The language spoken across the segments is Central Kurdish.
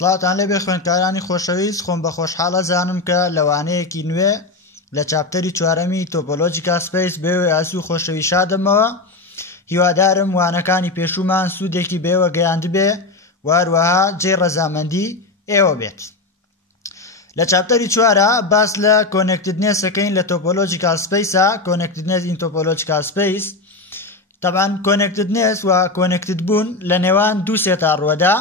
سڵاتان لێبێ خوێندکارانی خۆشەویست، خۆم بە خۆشحاڵە زانم کە لەوانەیەکی نوێ لە چاپتەری چوارەمی تۆپۆلۆجیکال سپەیس بێوە ئاسو و خۆشەوی شادمەوە. هیوادارم وانەکانی پێشومان سوودێکی بێوە گەیاندبێ واروەها جێ ڕەزامەندی ئێوە بێت. لە چاپتەری چوارە باس لە کۆنێکتدنێسەکەین لە تۆپۆلۆجیکال سپەیسە، کۆنێکتدنێس ئین تۆپۆلۆجیکال سپەیس. طبعاً کۆنێکتدنێس و کۆنێکتد بوون لە نێوان دوو سێتا ڕووەدا.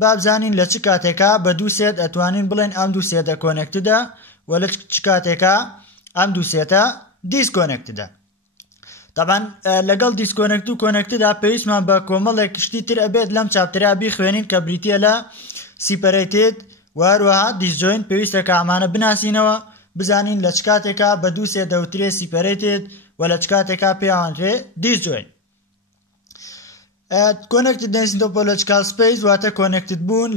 بابزانین لە چ کاتێکا بە دوو سێت ئەتوانین بڵێن ئەم دوو سێتە کۆنێکتدە و لە چ کاتێکا ئەم دوو سێتە دیسکۆنێکتدە. طبعاً لەگەڵ دیسکۆنێکت و کۆنێکتدا پێویستمان بە کۆمەڵێک شتی تر ئەبێت لەم چاپتەرا بیخوێنین کە بریتیە لە سیپەرەیتد وهروەها دیسجۆین. پێویستە کە ئەمانە بناسینەوە، بزانین لە چ کاتێکا بە دوو سێت دەوترێ سیپەرەیتد و لە چ کاتێکا پێیانرێ دیسجۆین. کۆنێکتدنێس ئین تۆپۆلۆجیکال سپەیس واتە کۆنێکتد بوون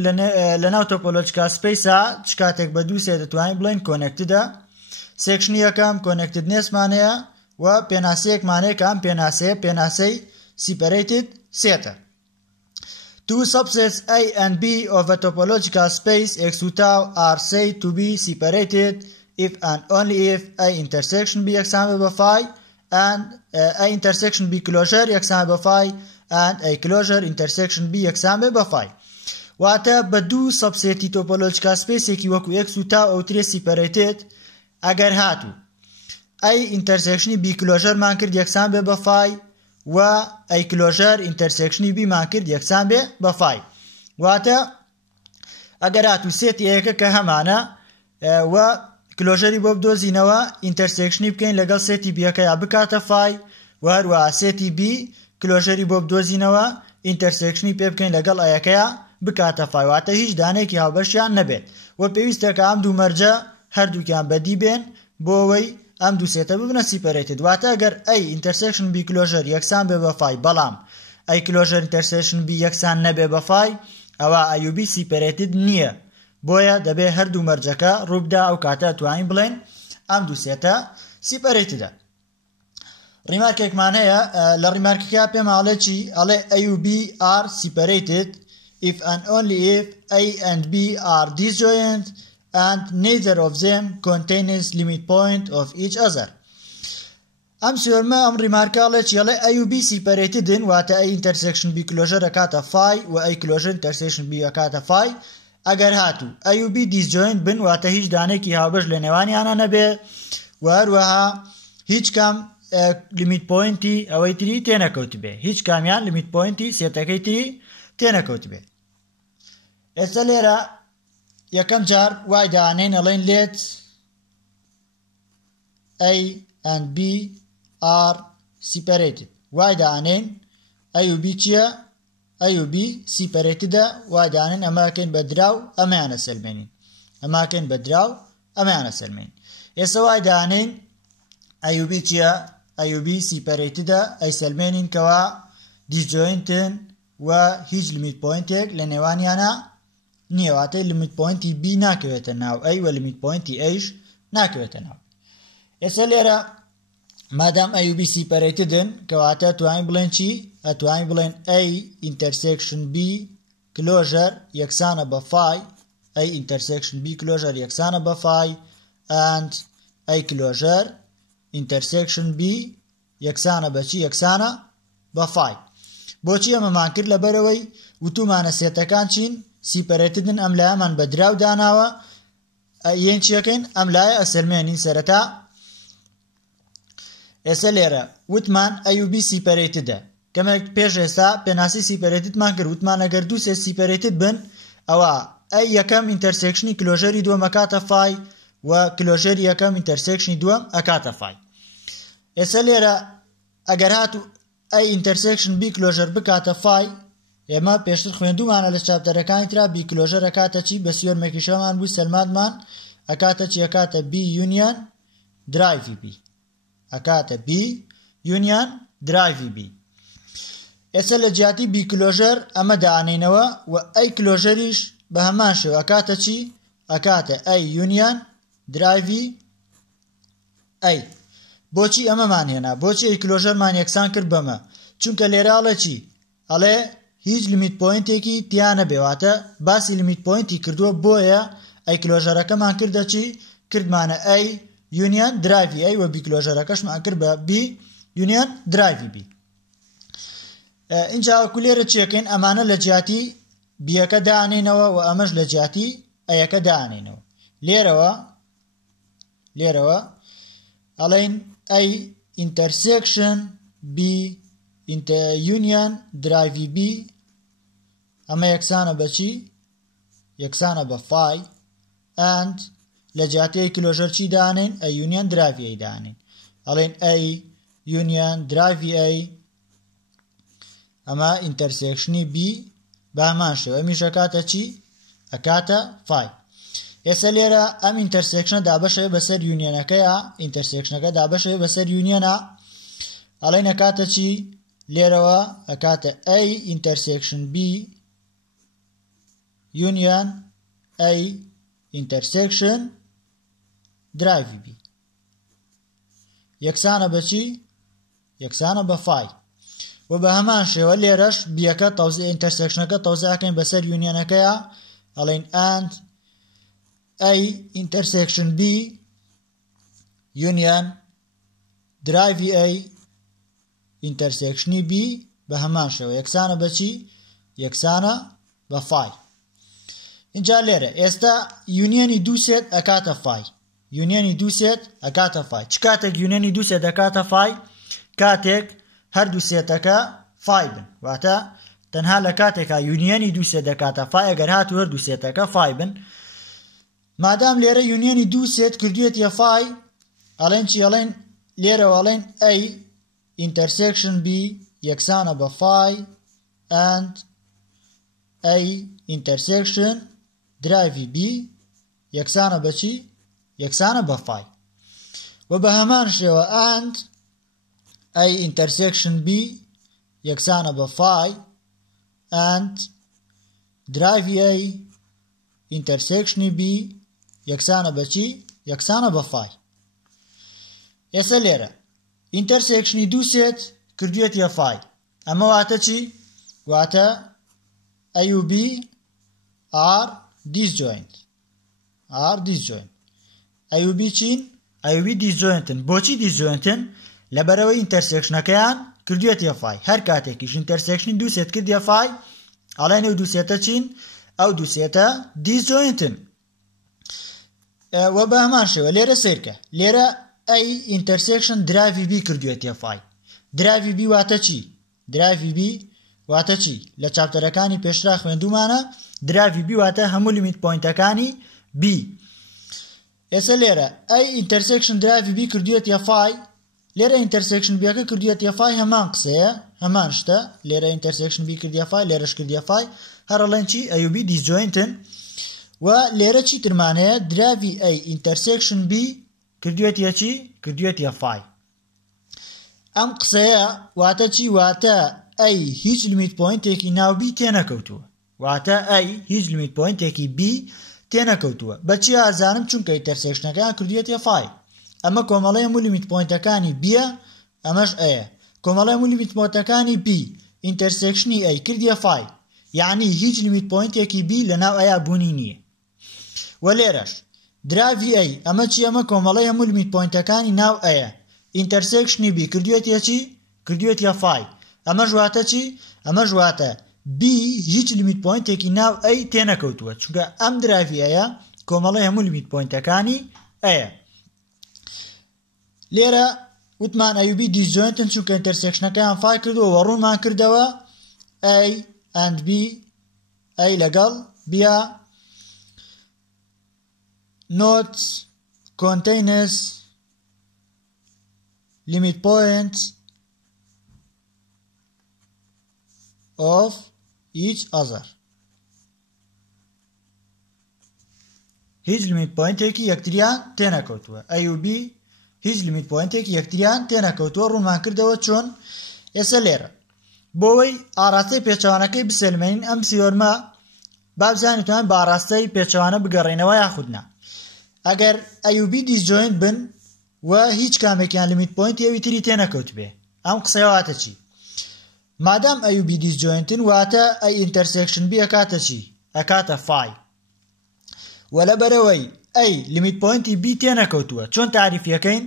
لەناو تۆپۆلۆجیکال سپەیسا چ کاتێک بە دوو سێت دەتوانین بڵێن کۆنێکتدە. سێکشنی یەکەم کۆنێکتدنێسمانەیە و پێناسەیەکمانەیە کە ئەم پێناسەی سیپەرەیتد سێتە. Two subsets A and B of a topological space X tau are said to be separated if and only if A intersection B example by phi and A intersection B closure example by phi and A closure intersection B example by phi. واتە بە دوو سەبسێتی تۆپۆلۆجیکال سپەیسێکی وەکو X و tau ئەو ترێ سیپەرەیتد ئەگەر هاتوو A intersection B closure مان کرد یەکسان بێ بە phi و A closure intersection B مان کرد یەکسان بێ بە phi. واتە ئەگەر هاتوو سێتی ئەیەکە کە هەمانە و کلۆژەری بۆ بدۆزینەوە ئینتەرسێکشنی بکەین لەگەڵ سێتی بیەکەیە بکاتە phi و هەروەها سێتی B کلۆژەری بۆ بدۆزینەوە ئینتەرسێکشنی پێ بکەین لەگەڵ ئەیەکەیە بکاتە phi. واتە هیچ دانەیەکی هاوبەشیان نەبێت و پێویستە کە ئەم دوو مەرجە هەردووکیان بەدی بێن بۆ ئەوەی ئەم دوو سێتە ببنە سیپەرەیتد. واتە ئەگەر A intersection B closure یەکسان بێ بە phi بەڵام A closure intersection B یەکسان نەبێ بە phi ئەوە A و B سیپەرەیتد نییە. بۆیە دەبێ هەردوو مەرجەکە ڕووبدا ئەو کاتە توانین بڵێن ئەم دوو سێتە سیپەرەیتدە. ڕیمارکێکمان هەیە، لە ڕیمارکەکە پێم ئاڵێ چی؟ ئەڵێ A و B are separated if and only if A and B are disjoint and neither of them contains limit point of each other. ئەم سوێرمە ئەم ڕیمارکاڵێ چیڵێ A و B سیپەرەیتدن واتە A intersection B closure ئەکاتە phi و A closure intersection B ئەکاتە phi. ئەگەر هاتوو A و B disjoint بن واتە هیچ دانێکی هاوبەش لە نێوانیانە نەبێ و هەروەها هیچ کام لیمیت پۆینتی ئەوەی تری تێنەکەوت بێ، هیچ کامیان لیمیت پۆینتی سێتەکەی تری تێنەکەوت بێ. ئێستا لێرە یەکەم جار وای دانێن ئەڵێن لێت A and B are separated. وای دانێن A و B چییە؟ A و B سیپەرەیتدە. وای دانێن ئەماکەین بە دراو ئەمەیانە سەلمێنین، ئەماکەین بە دراو ئەمەیانە سەلمێنین. ئێستا وای دانێن A و B چییە؟ A و B سیپەرەیتدە ئەی سەلمێنین کەوا دیسجۆینتن و هیچ لیمیت پۆینتێک لە نێوانیانە نییە. واتەی لیمیت پۆینتی B ناکەوێتە ناو A و لیمیت پۆینتی Aش ناکەوێتە ناو. ئێستا لێرە مادام A و B سیپەرەیتدن کەواتە توانین بڵێن چی؟ ئەتوانین بڵێن A intersection B closure یەکسانە بە phi A intersection B closure یەکسانە بە phi and A closure intersection B یەکسانە بە چی؟ یەکسانە بە phi. بۆچی ئەمەمان کرد؟ لەبەرەوەی وتومانە سێتەکان چین؟ سیپەرەیتدن. ئەم لایەمان بە دراو داناوە، یەن چیەکەین؟ ئەم لایە ئەسەلمێنین سەرەتا. ئێستا لێرە وتمان A و B سیپەرەیتدە، کەمێک پێش ئێستا پێناسی سیپەرەیتدمان کرد، وتمان ئەگەر دوو سێت سیپەرەیتد بن ئەوە A یەکەم ئینتەرسێکشنی کلۆژەری دووەم ئەکاتە phi و کلۆژەری یەکەم ئینتەرسێکشنی دووەم ئەکاتە phi. ئێستا لێرە ئەگەر هاتوو A intersection B closure بکاتە phi، ئێمە پێشتر خوێندومانە لە چاپتەرەکانی ترا B closure ئەکاتە چی؟ بە سیۆرمێکی شەمان بوو سەلماتمان ئەکاتە چی؟ ئەکاتە B union drive B، ئەکاتە B union drive B. ئێستا لە جیاتی B closure ئەمە دانینەوە و A closureیش بە هەمان شێوە ئەکاتە چی؟ ئەکاتە A union drive A. بۆچی ئەمەمان هێنا؟ بۆچی A closureمان یەکسان کرد بەمە؟ چونکە لێرە ئەڵێ چی؟ ئەڵێ هیچ لیمیت پوینتێکی تیانە بێواتە باسی لیمیت پوینتی کردووە بۆیە ئەی کلۆژەرەکەمان کردە چی کردمانە ئەی یونیان درایڤی ئەی و بی کلۆژەرەکەشمان کرد بە بی یونیان درایڤی بی. اینجا لێرە چیەکەین ئەمانە لە جیاتی بیەکە دانێنەوە و ئەمەش لە جیاتی ئەیەکە دانێنەوە. لێرەوە ئەڵێن ئەی ئینتەرسێکشن بی یونیان درایڤی بی ئەمە یەکسانە بە چی یەکسانە بە فای ئەند لە جیاتی کلۆژەر چی دانێن ئەی یونیان درایڤی ئەی دانێن ئەڵێن ئەی یونیان درایڤی ئەی ئەمە ئینتەرسێکشنی بی بە هەمان شێوە ئەمیش ئەکاتە چی ئەکاتە فای. ئێستا لێرە ئەم ئینتەرسێکشنە دابەشەیە بەسەر یونیەنەکەیە ئینتەرسێکشنەکە دابەشەیە بەسەر یونیەنە ئەڵێن ئەکاتە چی لێرەوە ئەکاتە ئەی ئینتەرسێکشن بی یونیان ئەی ئینتەرسێکشن درایڤی بی یەکسانە بە چی یەکسانە بە فای. و بە هەمان شێوە لێرەش بیەکە تەوزە ئینتەرسێکشنەکە تەوزەکەین بەسەر یونیەنەکەیە ئەڵێن ئەند ئەی ئینتەرسێکشن بی یونیان درایڤی ئەی ئینتەرسێکشنی بی بە هەمان شێوە یەکسانە بە چی یەکسانە بە فای. اینجا لێرە ئێستا یونیەنی دووسێت ئەکاتە فای یونیەنی دووسێت ئەکاتە فای. چ کاتێک یونیەنی دووسێت ئەکاتە فای کاتێک هەردوو سێتەکە فای بن واتە تەنها لە کاتێکا یونیەنی دووسێت دەکاتە فای ئەگەر هاتوو هەردوو سێتەکە فای بن. مادام لێرە یونیەنی دووسێت کردوێتە فای ئەڵێن چی ئەڵێن لێرەوە ئەڵێن ئەی ئینتەرسێکشن بی یەکسانە بە فای ئەند ئەی ئینتەرسێکشن درایڤی بی یەکسانە بە چی یەکسانە بە فای. و بە هەمان شێوە ئەند ئەی ئینتەرسێکشن بی یەکسانە بە فای ئەند درایڤی ئەی ئینتەرسێکشنی بی یەکسانە بە چی یەکسانە بە فای. ئێستا لێرە ئینتەرسێکشنی دووسێت کردوێتە فای ئەمە واتە چی واتە ئەی و بی ئار دیسجۆینت ئەی و بی چین ئەی و بی دیسجۆینتن. بۆچی دیسجۆینتن لەبەرەوەی ئینتەرسێکشنەکەیان کردوێتە فای هەر کاتێکیش ئینتەرسێکشنی دووسێت کردە فای ئەڵێن ئەو دووسێتە چین ئەو دووسێتە دیسجۆینتن. و بە هەمان شێوە لێرە سیرکە لێرە ئەی ئینتەرسێکشن درایڤی بی کردوێتە فای درایڤی بی واتە چی درایڤی بی واتە چی لە چاپتەرەکانی پێشرا خوێندومانە درایڤی بی واتە هەموو لیمیت پوینتەکانی بی. ئێستا لێرە ئەی ئینتەرسێکشن درایڤی بی کردوێتە فای لێرە ئینتەرسێکشن بیەکە کردوێتە فای هەمان قسەیە هەمان شتە لێرە ئینتەرسێکشن بی کردە فای لێرەش کردە فای هەرەڵێن چی ئەی و بی دیسجۆینتن. و لێرە چی ترمانەیە درایڤی ئەی ئینتەرسێکشن بی کردوێتە چی کردوێتە فای. ئەم قسەیە واتە چی واتە ئەی هیچ لیمیت پوینتێکی ناو بی تێنەکەوتووە واتە ئەی هیچ لیمیت پوینتێکی بی تێنەکەوتووە بەچی ئازانم چونکە ئینتەرسێکشنەکەیان کردوێتە فای ئەمە کۆمەڵەی هەموو لیمیت پوینتەکانی بیە ئەمەش ئەیە کۆمەڵەی هەموو لیمیت پوینتەکانی بی ئینتەرسێکشنی ئەی کردە فای یعنی هیچ لیمیت پوینتێکی بی لەناو ئەیە بوونی نییە. و لێرەش درایڤی ئەی ئەمە چی ئەمە کۆمەڵەی هەموو لیمیت پوینتەکانی ناو ئەیە ئینتەرسێکشنی بی کردوێتە چی کردوێتە فای ئەمەش واتە چی ئەمەش واتە بی هیچ لیمیت پوینتێکی ناو ئەی تێنەکەوتووە چونکە ئەم درایڤی ئەیە کۆمەڵەی هەموو لیمیت پوینتەکانی ئەیە. لێرە وتمان ئەی و بی دیسجۆینتن چونکە ئینتەرسێکشنەکەیان فای کردووە و ڕوونمان کردەوە ئەی ئەند بی ئەی لەگەڵ بیا not contains limit points of each other هیچ لیمیت پوینتێکی یەکتریان تێنەکەوتووە ئەی و بی هیچ لیمیت پوینتێکی یەکتریان تێنەکەوتووە ڕوونمان کردەوە چۆن. ئێستا لێرە بۆەوەی ئاراستەی پێچەوانەکەی بسێلمێنین ئەم سیۆرمە با بزانیتوان بە ئاراستەی پێچەوانە بگەڕێنەوە یاخودنا ئەگەر ئەی و بی دیسجۆینت بن و هیچ کامێکیان لیمیت پوینت یەوی تری تێنەکەوت بێ ئەم قسەیە واتە چی مادام A و B disjointin واتە A intersection B ئەکاتە چی؟ ئەکاتە phi وەلەبەرەوەی A limit pointi B تێنەکەوتووە چۆن تعریفیەکەین؟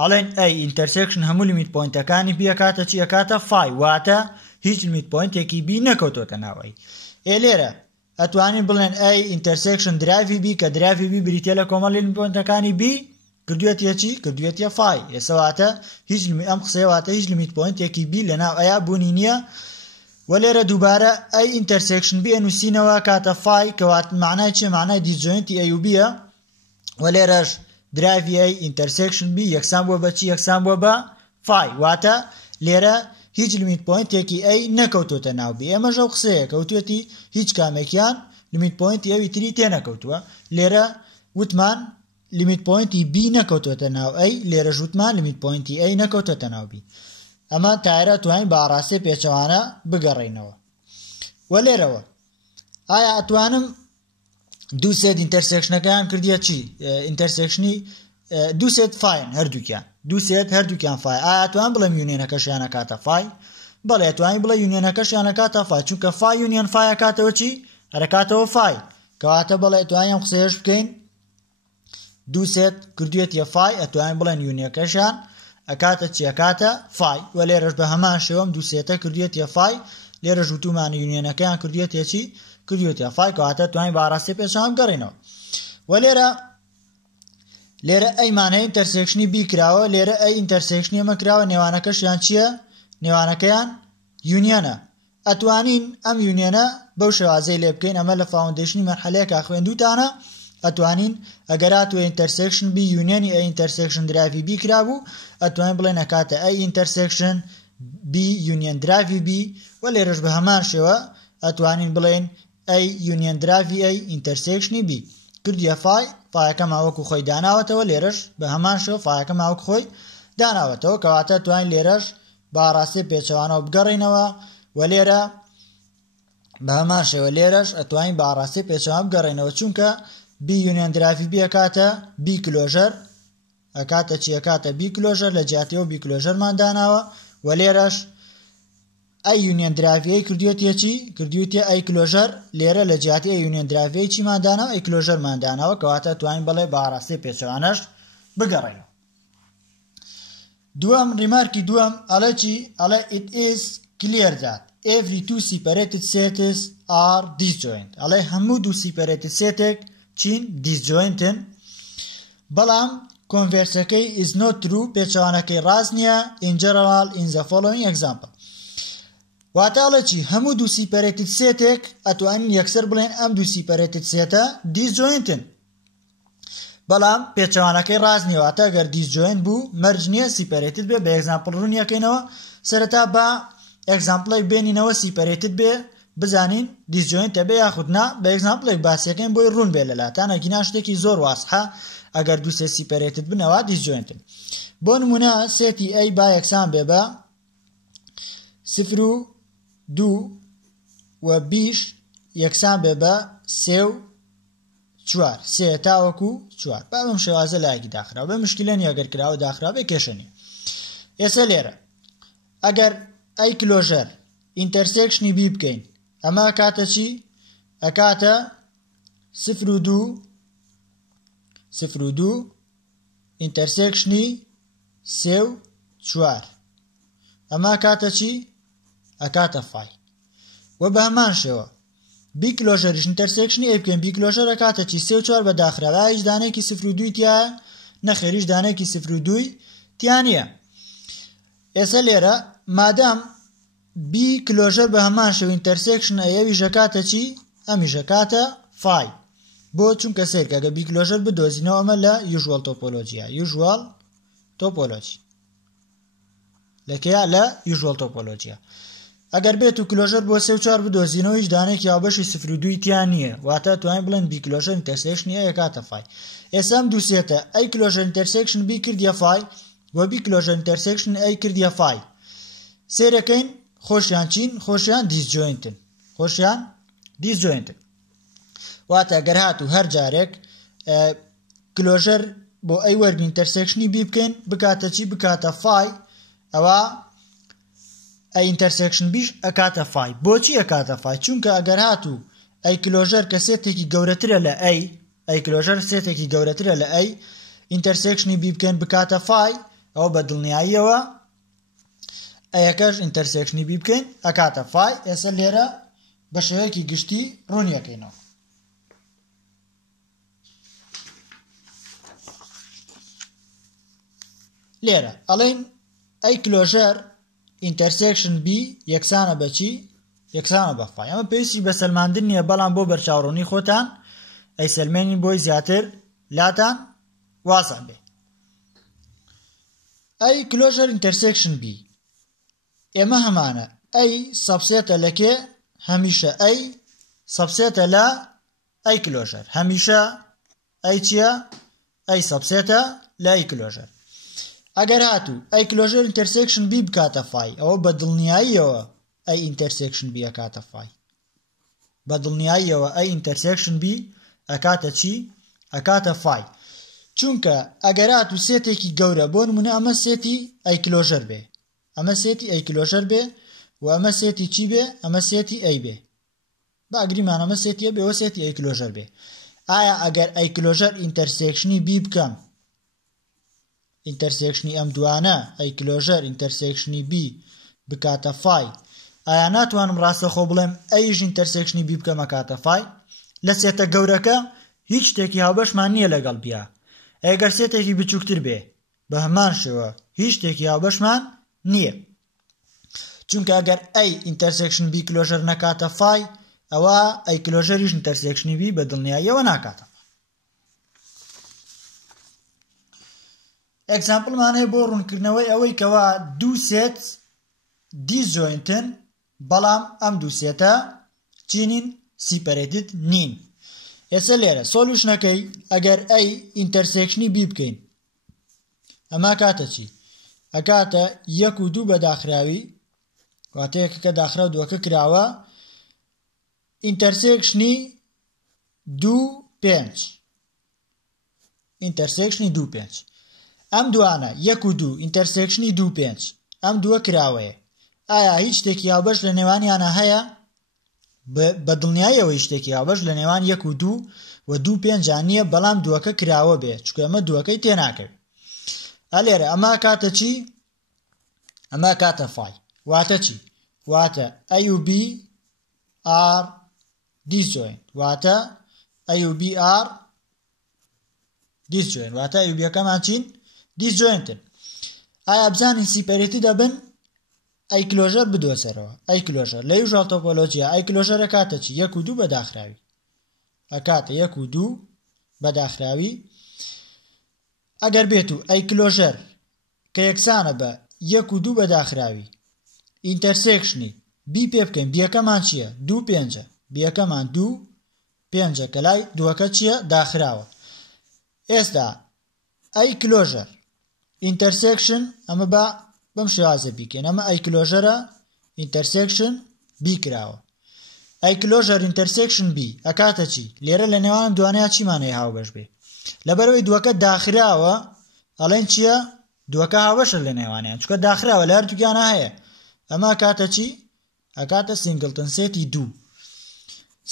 ئەڵێن A intersection هەموو limit pointەکانی B ئەکاتە چی؟ ئەکاتە phi واتە هیچ limit pointێکی B نەکەوتۆتە ناو A. لێرە ئەتوانین بڵێن A intersection درایڤی B کە درایڤی B بریتە لە کۆمەڵی limit pointەکانی B کردوێتە چی؟ کردوێتە phi. ئێستا واتە هیچ ئەم قسەیە واتە هیچ limit pointێکی B لەناو ئەیا بوونی نییە. ولێرە دووبارە A intersection B ئەنووسینەوە کاتە phi کەوات معنای چی؟ معنای disjointi A و B ولێرەش درایڤی A intersection B یەکسان بووە بە چی؟ یەکسان بووە بە phi واتە لێرە هیچ limit pointێکی A نەکەوتۆتە ناو B. ئێمەش ئەو قسەیە کەوتوێتی هیچ کامێکیان limit pointi ئەوی تری تێنەکەوتووە. لێرە وتمان limit pointi B نەکەوتۆتە ناو A لێرەش وتمان limit pointi A نەکەوتۆتە ناو B. ئەمە تایرە توانین بە ئاڕاستی پێچەوانە بگەڕێینەوە. وەلێرەوە ئایا ئەتوانم دوو سێت ئینتەرسێکشنەکەیان کردیە چی؟ ئینتەرسێکشنی دوو سێت فاین هەردووکیان دوو سێت هەردووکیان فای. ئایا ئەتوان بڵێم یونیۆنەکەشیان ئەکاتە فای؟ بەڵێ ئەتوانین بڵێ یونیۆنەکەشیان ئەکاتە فای چونکە فای یونیۆن فای ئەکاتەوە چی؟ هەرەکاتەوە فای کەواتە بەڵێ ئەتوانین ئەم قسەیەش بکەین دوو سێت کردوێتە فای ئەتوانین بڵێن یونیۆنەکەشیان ئەکاتە چی؟ ئەکاتە فای. وەلێرەش بە هەمان شێوەم دوو سێتە کردوێتە فای لێرەش وتومانە یونیۆنەکەیان کردوێتە چی؟ کردوێتە فای کەواتە توانین بە ئاڕاستی پێچەوان بگەڕێینەوە. وەلێرە ئەیمانەیە ئینتەرسێکشنی B کراوە لێرە ئەی ئینتەرسێکشنی ئەمە کراوە نێوانەکەشیان چییە؟ نێوانەکەیان یونیۆنە. ئەتوانین ئەم یونیۆنە بەو شێوازەی لێ بکەین ئەمە لە فاوندیشنی مەرحەلەیەکە خوێندووتانە ئەتوانین ئەگەر هاتووە ئینتەرسێکشن B یونیۆنی ئەی ئینتەرسێکشن درایڤی B کرابوو ئەتوانین بڵێن ئەکاتە ئەی ئینتەرسێکشن B یونیۆن درایڤی B و لێرەش بە هەمان شێوە ئەتوانین بڵێن ئەی یونیۆن درایڤی ئەی ئینتەرسێکشنی B کردیە فای فایەکە ماوەکو خۆی داناوەتەوە لێرەش بە هەمان شێوە فایەکە ماوەکو خۆی داناوەتەوە کەواتە توانین لێرەش بە ئاڕاستی پێچەوانەوە بگەڕێینەوە و لێرە بە هەمان شێوە لێرەش ئەتوانین بە ئاڕاستی پێچەوان بگەڕێینەوە چونکە B یونیۆن درایڤی B ئەکاتە B کلۆژەر ئەکاتە چی؟ ئەکاتە B کلۆژەر لە جیاتیەوە B کلۆژەرمان داناوە و لێرەش ئەی یونیۆن درایڤی کردوێتە چی؟ کردوێتە ئەی کلۆژەر لێرە لە جیاتی ئەی یونیۆن درایڤی چیمان داناوە؟ ئەی کلۆژەرمان داناوە کەواتە توانین بڵێ بە ئاڕاستی پێچەوانەش بگەڕێینەوە. دووەم ریمارکی دووەم ئەڵێ چی؟ ئەڵێ it is clear that every two separated sets are disjoint. ئەڵێ هەموو دوو separated سێتێک چین؟ disjointin بەڵام کۆنڤێرسەکەی is not true پێچەوانەکەی ڕاست نییە in general in the following example. واتاڵە چی؟ هەموو دوو سیپەرێتت سێتێک ئەتوانین یەکسەر بڵێن ئەم دوو سیپەرێتت سێتە دیسجۆینتن بەڵام پێچەوانەکەی ڕاست نییە واتە ئەگەر دیسجۆینت بوو مەرج نییە سیپەرێتت بێ بە ئێگزامپڵ ڕوونیەکەینەوە سەرەتا بە ئێگزامپڵێک بێنینەوە سیپەرێتت بێ بزانین دیسجۆینتە بێ یاخودنا بە ئێگزامپڵێک باسیەکەین بۆی ڕوون بێ لەلاتانە گینا شتێکی زۆر واسحە ئەگەر دوو سێ سیپەرێتت بنەوە دیسجۆینتن. بۆ نمونە سێتی ئەی با یەکسان بێ بە 0 و 2 و بیش یەکسان بێ بە 3 و 4 سێ تاوەکو 4 با بەم شێوازە لایەکی داخراوە بە مشکلە نیە ئەگەر کراوە داخراوە بێ کێشە نیە. ئێستا لێرە ئەگەر ئەی کلۆژەر ئینتەرسێکشنی بی بکەین ئەمە ئەکاتە چی؟ ئەکاتە 0 و 2 0 و 2 ئینتەرسێکشنی 3 و 4 ئەمە ئەکاتە چی؟ ئەکاتە فای. و بە هەمان شێوە بی کلۆژەریش ئینتەرسێکشنی ئەی بکەین بی کلۆژەر ئەکاتە چی؟ 3 و 4 بە داخراوە هیچ دانەیەکی 0 و 2 تیایە نەخێریش دانەیەکی 0 و 2 تیا نییە. ئێستا لێرە مادام بی کلۆژەر بە هەمان شێوە ئینتەرسێکشن ئەویش ئەکاتە چی؟ ئەمیش ئەکاتە فای. بۆ چونکە سیرکە ئەگە بی کلۆژەر بدۆزینەوە ئەمە لە یوژوال تۆپۆلۆجیە یوژوال تۆپۆلۆجی لەکەیە لە یوژوال تۆپۆلۆجیە ئەگەر بێت و کلۆژەر بۆ 3 و 4 بدۆزینەوە هیچ دانێکی یاوبەشی 0 و 2 تیان نییە واتە توانین بڵێن بی کلۆژەر ئینتەرسێکشنی ئەکاتە فای. ئێستا ئەم دوو سێتە ئەی کلۆژەر ئینتەرسێکشن بی کردیە فای و بی کلۆژەر ئینتەرسێکشن ئەی کردیە فای. سێرەکەین خۆشیان چین؟ خۆشیان دیسجۆینتن خۆشیان دیسجۆینتن واتە ئەگەر هاتوو هەر جارێک کلۆژەر بۆ ئەی وەرگین ئینتەرسێکشنی بی بکەین بکاتە چی؟ بکاتە فای ئەوە ئەی ئینتەرسێکشن بیش ئەکاتە فای. بۆچی ئەکاتە فای؟ چونکە ئەگەر هاتوو ئەی کلۆژەر کە سێتێکی گەورەترە لە ئەی کلۆژەر سێتێکی گەورەترە لە ئەی ئینتەرسێکشنی بی بکەن بکاتە فای، ئەوە بە دڵنیاییەوە ئەیەکەش ئینتەرسێکشنی بی بکەین ئەکاتە فای. ئێستا لێرە بە شێوەیەکی گشتی ڕوونیەکەینەوە. لێرە ئەڵێن ئەی کلۆژەر ئینتەرسێکشن بی یەکسانە بە چی؟ یەکسانە بە فای. ئەمە پێویستی بە سەلماندن نییە، بەڵام بۆ بەرچاوڕوونی خۆتان ئەی سەلمێنین بۆی زیاتر لاتان واسان بێ. ئەی کلۆژەر ئینتەرسێکشن بی ئێمە هەمانە ئەی سەبسێتە لە کێ؟ هەمیشە ئەی سەبسێتە لە ئەی کلۆژەر. هەمیشە ئەی چییە؟ ئەی سەبسێتە لە ئەی کلۆژەر. ئەگەر هاتوو ئەی کلۆژەر ئینتەرسێکشن بی بکاتە فای، ئەوە بە دڵنیاییەوە ئەی ئینتەرسێکشن بی ئەکاتە فای. بە دڵنیاییەوە ئەی ئینتەرسێکشن بی ئەکاتە چی؟ ئەکاتە فای. چونکە ئەگەر هاتوو سێتێکی گەورە، بۆ نمونە ئەمە سێتی ئەی کلۆژەر بێ، ئەمە سێتی ئەی کلۆژەر بێ و ئەمە سێتی چی بێ؟ ئەمە سێتی ئەی بێ. باگریمان ئەمە سێتیە بێ، ئەوە سێتی ئەی کلۆژەر بێ. ئایا ئەگەر ئەی کلۆژەر ئینتەرسێکشنی بی بکەم، ئینتەرسێکشنی ئەم دوانە ئەی کلۆژەر ئینتەرسێکشنی بی بکاتە فای، ئایا ناتوانم ڕاستەخۆ بڵێم ئەیش ئینتەرسێکشنی بی بکەم ئەکاتە فای؟ لە سێتە گەورەکە هیچ شتێکی هاوبەشمان نییە لەگەڵ بیا. ئەگەر سێتێکی بچووکتر بێ بە هەمان شێوە هیچ شتێکی هاوبەشمان نییە. چونکە ئەگەر ئەی ئینتەرسێکشن بی کلۆژەر نەکاتە فای، ئەوە ئەی کلۆژەریش ئینتەرسێکشنی بی بە دڵنیاییەوە ناکاتە. ئەگزامپڵمانەیە بۆ ڕوونکردنەوەی ئەوەی کەوا دوو سێت دیسجۆینتن، بەڵام ئەم دوو سێتە چینین؟ سیپەرێتد نین. ئێستا لێرە سۆلوشنەکەی ئەگەر ئەی ئینتەرسێکشنی بی بکەین، ئەمە کاتە چی؟ ئەکاتە 1 و 2 بەداخراوی، واتە یەکەکە داخرا و دووەکە کراوە، ئینتەرسێکشنی 2 5. ئینتەرسێکشنی 2 5. ئەم دوانە 1 و 2 ئینتەرسێکشنی 2 5، ئەم دووە کراوەیە. ئایا هیچ شتێکی هاوبەش لە نێوانیانە هەیە؟ بە دڵنیاییەوە هیچ شتێکی هاوبەش لە نێوان 1 و 2 و 2 5 نییە، بەڵام دووەکە کراوە بێ، چونکە ئەمە دووەکەی تێناکەوێت. ئەلێرە ئەمە کاتە چی؟ ئەمە کاتە فای. واتە چی؟ واتە ئەی و بی ئار دیسجۆین، واتە ئەی و بی ئار دیسجۆین، واتە ئەی و بیەکەمان چین؟ دیسجۆینتن. ئایا بزانین سیپەرێتی دەبن؟ ئەی کلۆژەر بدۆسەرەوە. ئەی کلۆژەر لە یوژاڵ تۆپۆلۆجیا ئەی کلۆژەر ئەکاتە چی؟ 1 و 2 بەداخراوی. ئەکاتە 1 و 2 بەداخراوی. ئەگەر بێت و ئەی کلۆژەر کە یەکسانە بە 1 و 2 بەداخراوی، ئینتەرسێکشنی بی پێ بکەین، بیەکەمان چییە؟ 2 5. بیەکەمان 2 5 کە لای دووەکە چییە؟ داخراوە. ئێستا ئەی کلۆژەر ئینتەرسێکشن، ئەمە بەم شێوازە بیکەین، ئەمە ئەی کلۆژەرە ئینتەرسێکشن بی کراوە. ئەی کلۆژەر ئینتەرسێکشن بی ئەکاتە چی؟ لێرە لە نێوانم دوانەیە چیمانەیە هاوبەش بێ؟ لەبەرەوەی دووەکە داخراوە ئەڵێن چییە؟ دووەکە هاوبەشە لە نێوانیان، چونکە داخراوە لە هەردووکیانە هەیە. ئەمە کاتە چی؟ ئەکاتە سینگڵتن سێتی 2.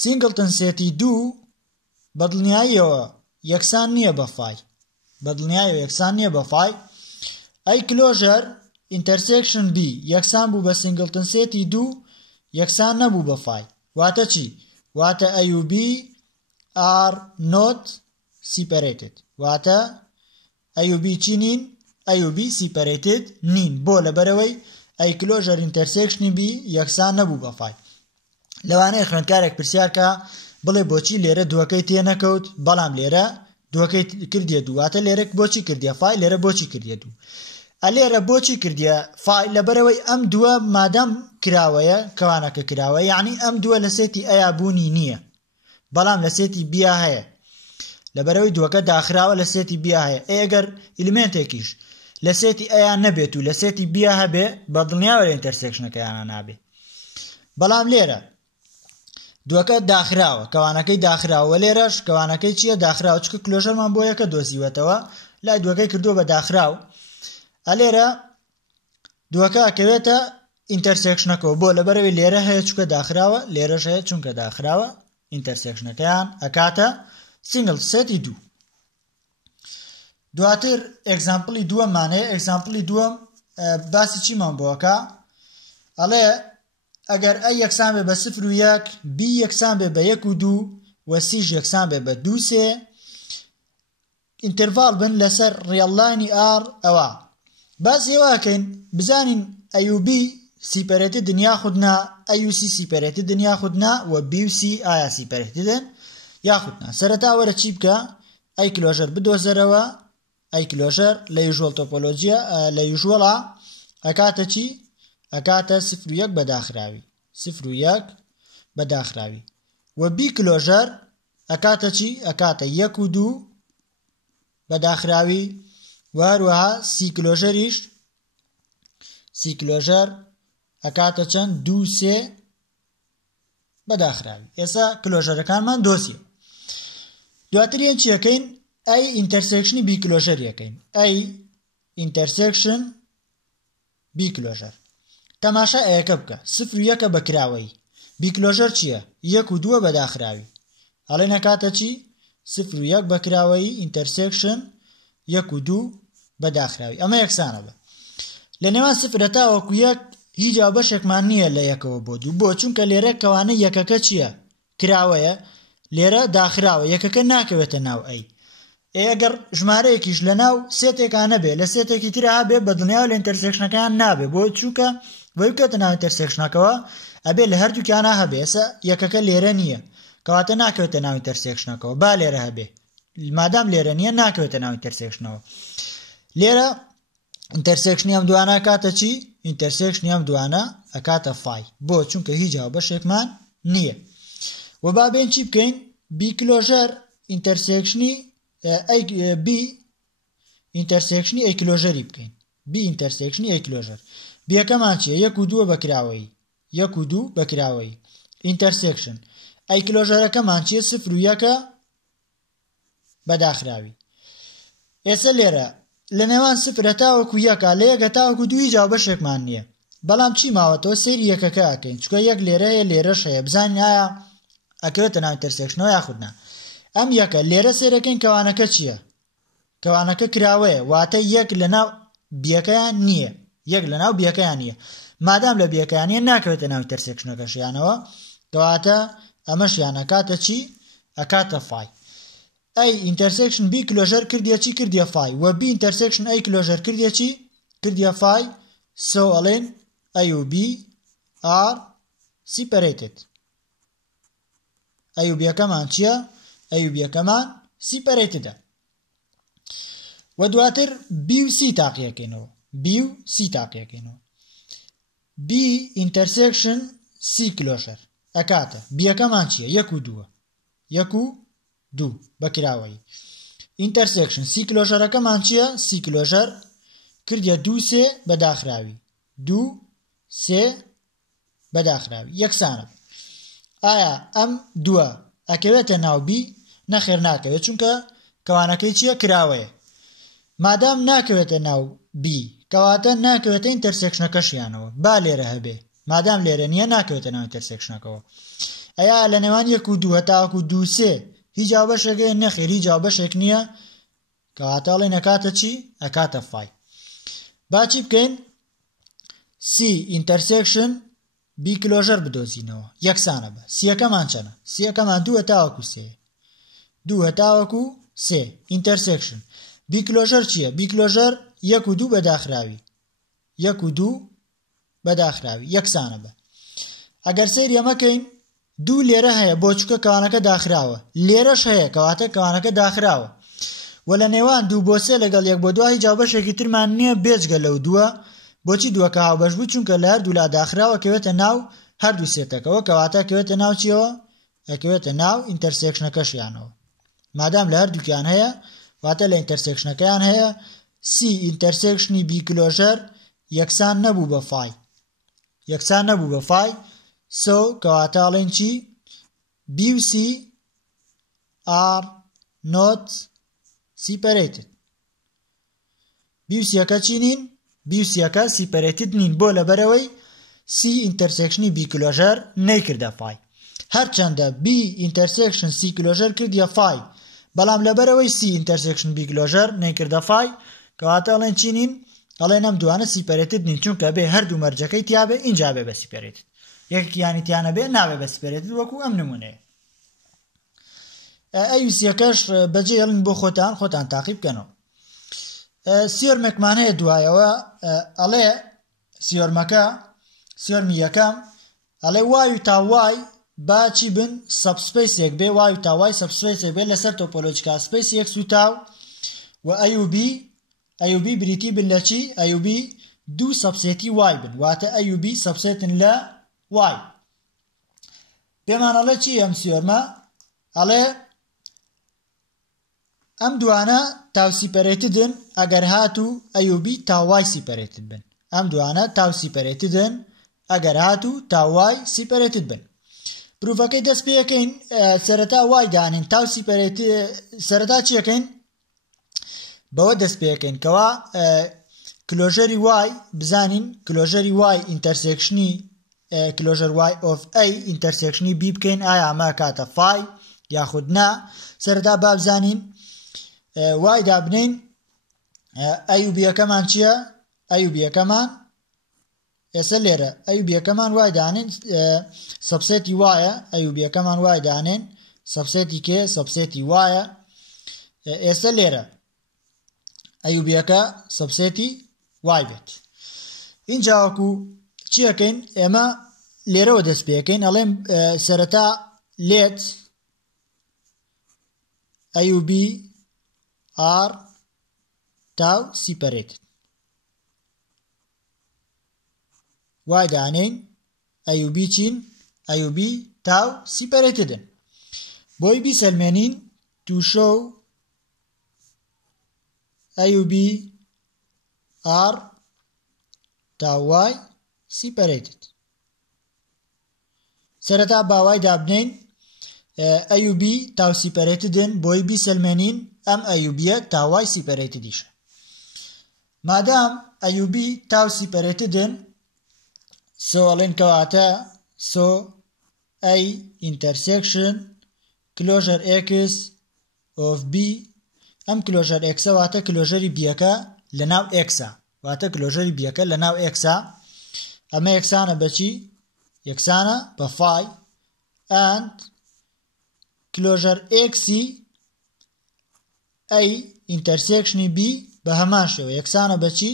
سینگڵتن سێتی 2 بە دڵنیاییەوە یەکسان نییە بە فای، بە دڵنیاییەوە یەکسان نییە بە فای. ئەی کلۆژەر ئینتەرسێکشن بی یەکسان بوو بە سینگڵتن سێتی 2، یەکسان نەبوو بە فای. واتە چی؟ واتە ئەی و بی ئار نۆت سیپەرێتد، واتە ئەی و بی چی نین؟ ئەی و بی سیپەرێتد نین. بۆ لەبەرەوەی ئەی کلۆژەر ئینتەرسێکشنی بی یەکسان نەبوو بە فای. لەوانەیە خوێندکارێک پرسیارکە بڵێ بۆچی لێرە دووەکەی تێنەکەوت، بەڵام لێرە دووەکەی کردیە 2، واتە لێرە بۆچی کردیە فای، لێرە بۆچی کردیە 2. ئەلێرە بۆچی کردیە فای؟ لەبەرەوەی ئەم دووە مادام کراوەیە، کەوانەکە کراوە، یعنی ئەم دووە لە سێتی ئەیا بوونی نییە، بەڵام لە سێتی بیا هەیە. لەبەرەوەی دووەکە داخراوە لە سێتی بیا هەیە. ئەگەر ئیلمێنتێکیش لە سێتی ئەیان نەبێت و لە سێتی بیا هەبێ، بە دڵنیاوە لە ئینتەرسێکشنەکەیانە نابێ. بەڵام لێرە دووەکە داخراوە، کەوانەکەی داخراوە، لێرەش کەوانەکەی چییە؟ داخراوە، چکە کلۆژەرمان بۆ یەکە دۆزیوەتەوە، لای دووەکەی کردووە بە داخراو. ئەلێرە دووەکە ئەکەوێتە ئینتەرسێکشنەکەەوە بۆ لەبەرەوەی لێرە هەیە چونکە داخراوە لێرەش هەیە چونکە داخراوە ئینتەرسێکشنەکەیان ئەکاتە سینگڵ سێتی دوو. دواتر ئێگزامپڵی دووەمانەیە. ئێگزامپڵی دووەم باسی چیمان بۆکە ئەڵێ ئەگەر ئەی یەکسان بێ بە 0 و 1 بی یەکسان بێ بە 1 و 2 و سیش یەکسان بێ بە 2 3 ئینتەرڤال بن لەسەر ڕێڵلاینی ئار ئەوە باسی ئەوەکەین بزانین ئەیوبی سیپەرەتی دنیا خودنا ئەیوسی سیپەرەتی دنیا خودنا و بیوسی ئایا سیپەرەتی دن یا خودنا. سەرەتا وەرە چی بکە ئەی کلۆژەر بدۆزەرەوە ئەی کلۆژەر لە یوژوەڵ تۆپۆلۆجیە لە یوژوەڵە ئەکاتە چی ئەکاتە 0 و 1 بەداخراوی 0 و 1 بەداخراوی و بی کلۆژەر ئەکاتە چی ئەکاتە 1 و 2 بەداخراوی و هەروەها سی کلۆژەریش سی کلۆژەر ئەکاتە چەند 2 3 بەداخراوی. ئێستا کلۆژەرەکانمان دۆزیە. دواتر یەن چیەکەین ئەی ئینتەرسێکشنی بی کلۆژەریەکەین ئەی ئینتەرسێکشن بی کلۆژەر تەماشا ئەیەکە بکە 0 و 1 بەکراوەی بی کلۆژەر چییە 1 و 2 بەداخراوی ئەڵێ نەکاتە چی 0 و 1 بەکراوەی ئینتەرسێکشن 1 و 2 بەداخراوی ئەمە یەکسانە بە لە نێوان 0 تا وەکو 1 هیچ بەشێکمان نییە لە 1ەوە بۆ 2 بۆ چونکە لێرە کەوانە یەکەکە چییە کراوەیە لێرە داخراوە یەکەکە ناکەوێتە ناو ئەی ئەگەر ژمارەیەکیش لە ناو سێتێکان نەبێ لە سێتێکی ترە هەبێ بە دنیا لە ئینتەرسێکشنەکان نابێ بۆ چونکە بۆی بکەتە ناو ئینتەرسێکشنەکەەوە ئەبێ لە هەردووکیانە هەبێ ئێستا یەکەکە لێرە نییە کەواتە ناکەوێتە ناو ئینتەرسێکشنەکەەوە با لێرە هەبێ مادام لێرە نییە ناکەوێتە ناو ئینتەرسێکشنەوە لێرە ئینتەرسێکشنی ئەم دوانە ئەکاتە چی ئینتەرسێکشنی ئەم دوانە ئەکاتە فای بۆ چونکە هیچ بەشێکمان نییە و با بێن چی بکەین بی کلۆژەر ئینتەرسێکشنی بی ئینتەرسێکشنی ئەی کلۆژەری بکەین بی ئینتەرسێکشنی ئەی کلۆژەر بیەکەمان چیە 1 و 2 بەکراوەی 1 و 2 بەکراوەی ئینتەرسێکشن ئەی کلۆژەرەکەمان چیە 0 و 1 بەداخراوی. ئێستا لێرە لە نێوان 0 تاوەکو 1 لە 1 تاوەکو 2 هیچ بەشێکمان نییە بەڵام چی ماوەتەوە سێری یەکەکە ئەکەین چکە 1 لێرە هەیە لێرەش هەیە بزانین ئایا ئەکەوێتە ناو ئینتەرسێکشنەوە یاخودنا ئەم یەکە لێرە سێرەکەین کەوانەکە چییە کەوانەکە کراوەیە واتە 1 لە ناو بیەکەیان نییە 1 لە ناو بیەکەیان نییە مادام لە بیەکەیان نییە ناکەوێتە ناو ئینتەرسێکشنەکەشیانەوە کەواتە ئەمەشیان ئەکاتە چی ئەکاتە فای ئەی ئینتەرسێکشن بی کلۆژەر کردیە چی کردیە فای و بی ئینتەرسێکشن ئەی کلۆژەر کردیە چی کردیە فای سو ئەڵێن ئەی و بی ئار سیپەرێتد ئەی و بیەکەمان چییە ئەی و بیەکەمان سیپەرێتدە و دواتر بی و سی تاقیەکەینەوە بی و سی تاقیەکەینەوە بی ئینتەرسێکشن سی کلۆژەر ئەکاتە بیەکەمان چییە 1 و 2 1 و 2 بەکراوەی ئینتەرسێکشن سی کلۆژەرەکەمان چییە سی کلۆژەر کردیە 2 3 بەداخراوی 2 3 بەداخراوی یەکسانە ئایا ئەم دووە ئەکەوێتە ناو بی نەخێر ناکەوێت چونکە کەوانەکەی چییە کراوەیە مادام ناکەوێتە ناو بی کەواتە ناکەوێتە ئینتەرسێکشنەکەشیانەوە با لێرە هەبێ مادام لێرە نییە ناکەوێتە ناو ئینتەرسێکشنەکەەوە ئەیا لە نێوان 1 و 2 تاوەکو 2 3 هیچ بەشێکە نەخێر هیچ بەشێک نییە کەواتەڵێ نەکاتە چی ئەکاتە فای باچی بکەین سی ئینتەرسێکشن بی کلۆژەر بدۆزینەوە یەکسانە بە سیەکەمان چەنە سیەکەمان 2 تاوەکو 3 2 تاوەکو 3 ئینتەرسێکشن بی کلۆژەر چییە بی کلۆژەر 1 و 2 بەداخراوی 1 و 2 بەداخراوی یەکسانە بە ئەگەر سەیری ئەمەکەین 2 لێرە هەیە بۆ چووکە کەوانەکە داخراوە لێرەش هەیە کەواتە کەوانەکە داخراوە و لە نێوان 2 بۆ 3 لەگەڵ 1 بۆ 2 هیچ بەشێکی ترمان نییە بێجگە لەو دووە بۆچی دووەکە هاوبەش بوو چونکە لە هەردوو لا داخراوە کەوێتە ناو هەردوو سێتەکەەوە کەواتە کەوێتە ناو چیەوە ئەکەوێتە ناو ئینتەرسێکشنەکەشیانەوە مادام لە هەردووکیان هەیە واتە لە ئینتەرسێکشنەکەیان هەیە سی ئینتەرسێکشنی بی کلۆژەر یەکسان نەبوو بە فای یەکسان نەبوو بە فای سو کەواتاڵێن چی بی و سی ئار نۆت سیپەرێتد بی و سیەکە چی نین بی و سیەکە سیپەرێتد نین بۆ لەبەرەوەی C ئینتەرسێکشنی B کلۆژەر نەیکردە فای هەرچەندە B ئینتەرسێکشن C کلۆژەر کردیە فای بەڵام لەبەرەوەی C ئینتەرسێکشن B کلۆژەر نەیکردە فای کەواتە ئەڵێن چی نین ئەڵێن ئەم دوانە سیپەرێتد نین چونکە بێ هەردوو مەرجەکەی تیابێ اینجا بێ بە سیپەرێتد یەکیانی تیانە بێ نابێ بە سیپەرێتد وەکو ئەم نمونەیە ئەیوسیەکەش بەجێ هێڵن بۆ خۆتان تاقیب بکەنەوە سیۆرمێکمان هەیە دوایەوە ئەڵێ سیۆرمی یەکەم ئەڵێ وای و تا وای با چی بن سەبسپەیسێک بێ وای و تا وای سەبسپەیسێک بێ لەسەر تۆپۆلۆجیکال سپەیس یەک سوتاو و ئەیوبی بریتی بن لە چی ئەیوبی دوو سەبسێتی وای بن واتە ئەیوبی سەبسێتن لە وای پێمان ئەڵێ چی ئەم سیۆرمە ئەڵێ ئەم دوانە تاو سیپەرێتدن ئەگەر هاتوو ئەیوبی تاوای سیپەرێتد بن ئەم دوانە تاو سیپەرێتدن ئەگەر هاتوو تاوای سیپەرێتد بن پروفەکەی دەست پێەکەین سەرەتا وای دانین تاو سیپەرێت سەرەتا چیەکەین بەوە دەست پێەکەین کەوا کلۆژەری وای بزانین کلۆژەری وای ئینتەرسێکشنی کلۆژەر وای ئۆف ئەی ئینتەرسێکشنی بی بکەین ئایا ئەمە کاتە فای یاخود نا سەرەتا با بزانین وای دابنین ئەیوبیەکەمان چییە ئەیوبیەکەمان ئێستا لێرە ئەیوبیەکەمان وای دانین سەبسێتی وایە ئەیوبیەکەمان وای دانین سەبسێتی کێ سەبسێتی وایە ئێستا لێرە ئەیوبیەکە سەبسێتی وای بێت اینجا وەکو چیەکەین ئێمە لێرەوە دەست پێەکەین ئەڵێم سەرەتا لێت ئەیوبی R تاو سیپەرێتد وای دانین ئەیوبی چین ئەیوبی تاو سیپەرێتدن بۆی بیسەلمێنین تووشە و ئەیوبی R تاو وای سیپەرێتد سەرەتا باوای دابنین ئەیوبی تاو سیپەرێتدن بۆی بیسەلمێنین ئەم ئەیوبیە تاوای سیپەرێتدیشە مادام ئەیوبی تاو سیپەرێتدن سۆڵێن کەواتە سۆ ئەی ئینتەرسێکشن کلۆژەر ئێکس ئۆف بی ئەم کلۆژەر ئێکسە واتە کلۆژەری بیەکە لە ناو ئێکسە واتە کلۆژەری بیەکە لە ناو ئێکسە ئەمە یەکسانە بەچی یەکسانە بە فای ئەند کلۆژەر ئێکسی ئەی ئینتەرسێکشنی بی بە هەمان شێوە یەکسانە بەچی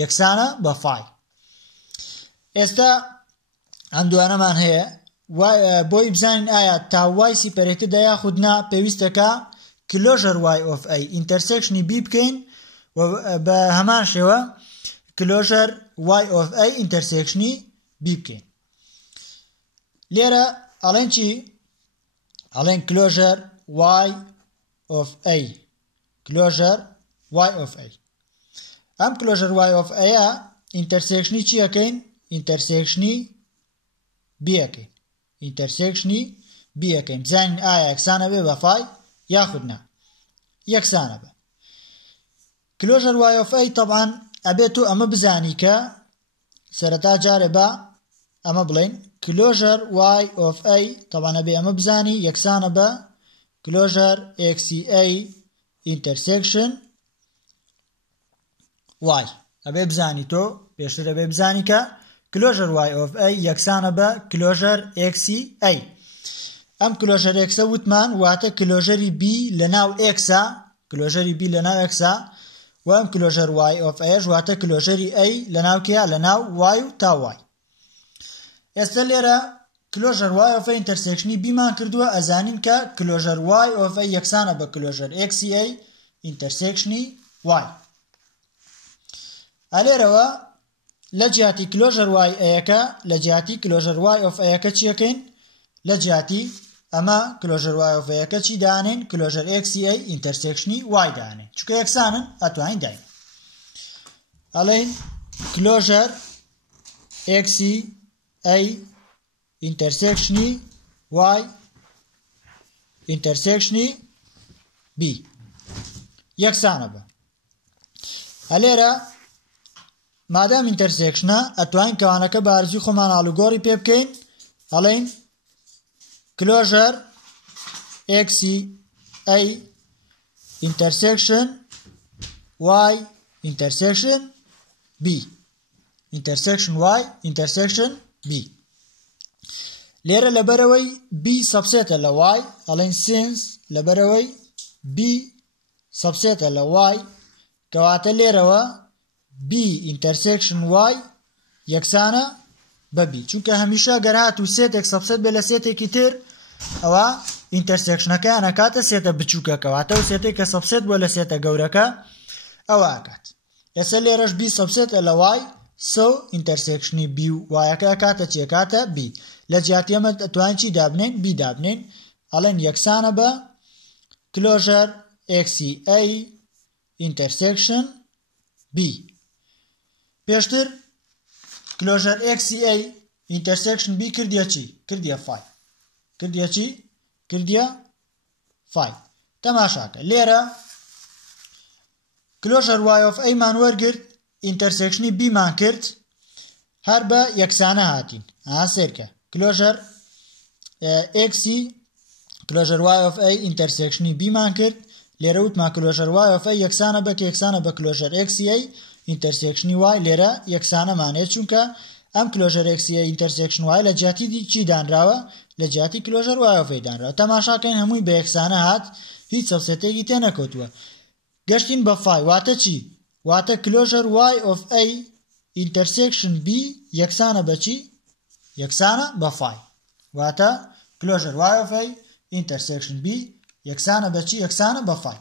یەکسانە بە فای ئێستا ئەم دوانەمان هەیە بۆی بزانین ئایا تاوای سیپەرێتدە یاخود نا پێویستەکە کلۆژەر وای ئۆف ئەی ئینتەرسێکشنی بی بکەین و بە هەمان شێوە کلۆژەر وای ئۆف ئەی ئینتەرسێکشنی بی بکەین لێرە ئەڵێن چی ئەڵێن کلۆژەر وای ئۆف ئەی کلۆژەر وای ئۆف ئەی ئەم کلۆژەر وای ئۆف ئەیە ئینتەرسێکشنی چیەکەین ئینتەرسێکشنی بیەکەین ئینتەرسێکشنی بیەکەین بزانین ئایا یەکسانە بێ بە فای یاخود نا یەکسانە بە کلۆژەر وای ئۆف ئەی طبعاً ئەبێت تۆ ئەمە بزانی کە سەرەتا جارێ بە ئەمە بڵێن کلۆژەر وای ئۆف ئەی طبعاً ئەبێ ئەمە بزانی یەکسانە بە کلۆژەر ئێکسی ئەی ئینتەرسێکشن وای ئەبێ بزانی تۆ پێشتر ئەبێ بزانی کە کلۆژەر وای ئۆف ئەی یەکسانە بە کلۆژەر ئێکسی ئەی ئەم کلۆژەر ئێکسە وتمان واتە کلۆژەری بی لە ناو ئێکسا کلۆژەری بی لە ناو ئێکسا و ئەم کلۆژەر وای ئۆف ئەیش واتە کلۆژەری ئەی لە ناو کیا لە ناو وای و تا وای ئێستا لێرە کلۆژەر وای ئۆف ئەی ئینتەرسێکشنی بیمان کردووە ئەزانین کە کلۆژەر وای ئۆف ئەی یەکسانە بە کلۆژەر ئێکسی ئەی ئینتەرسێکشنی وای ئالێرەوە لە جیاتی کلۆژەر وای ئەیەکە لە جیاتی کلۆژەر وای ئۆف ئەیەکە چیەکەین لە جیاتی ئەمە کلۆژەر وای ئۆف ئەیەکە چی دانین کلۆژەر ئێکسی ئەی ئینتەرسێکشنی وای دانین چونکە یەکسانن ئەتوانین داین ئەڵێن کلۆژەر ئێکسی ئەی ئینتەرسێکشنی وای ئینتەرسێکشنی بی یەکسانە بە هەلێرە مادام ئینتەرسێکشنە ئەتوانین کەوانەکە بە ئارزووی خۆمان ئاڵوگۆڕی پێ بکەین ئەڵێین closure XA intersection Y intersection B intersection Y intersection B لێرە لەبەرەوەی B سەبسێتە لە Y ئەڵێن since لەبەرەوەی B سەبسێتە لە Y کەواتە لێرەوە B intersection Y یەکسانە بە B چونکە هەمیشە گەر هاتوو سێتێک سەبسێت بێ لە سێتێکی تر ئەوە ئینتەرسێکشنەکەیان ئەکاتە سێتە بچووکە کەواتە و سێتێک کە سەبسێت بۆ لە سێتە گەورەکە ئەوە ئەکات ئێستا لێرەش B سەبسێتە لە Y سو ئینتەرسێکشنی B و وایەکە ئەکاتە چێکاتە B لە جیاتی ئەمە ئەتوانین چی دابنێن B دابنێن ئەڵێن یەکسانە بە closure XA intersection B پێشتر closure XA intersection B کردیە چی؟ کردیە phi کردیە چی؟ کردیە phi تەماشاکە لێرە closure Y of A مان وەرگرت intersection B مان کرد هەر بە یەکسانە هاتین سێرکە closure XC closure Y of A intersection B مان کرد لێرە وتمان closure Y of A یەکسانە بە کە یەکسانە بە closure XCA intersection Y لێرە یەکسانە مانێت چونکە ئەم closure XCA intersection Y لە جیاتی چی دانراوە لە جیاتی closure Y of A دانراوە تەماشاکەین هەمووی بە یەکسانە هات هیچ سەبسێتێکی تێ نەکەوتووە گەشتین بە phi واتە چی؟ واتە closure Y of A intersection B یەکسانە بە چی؟ یەکسانە بە phi واتە closure Y of A intersection B یەکسانە بە چی؟ یەکسانە بە phi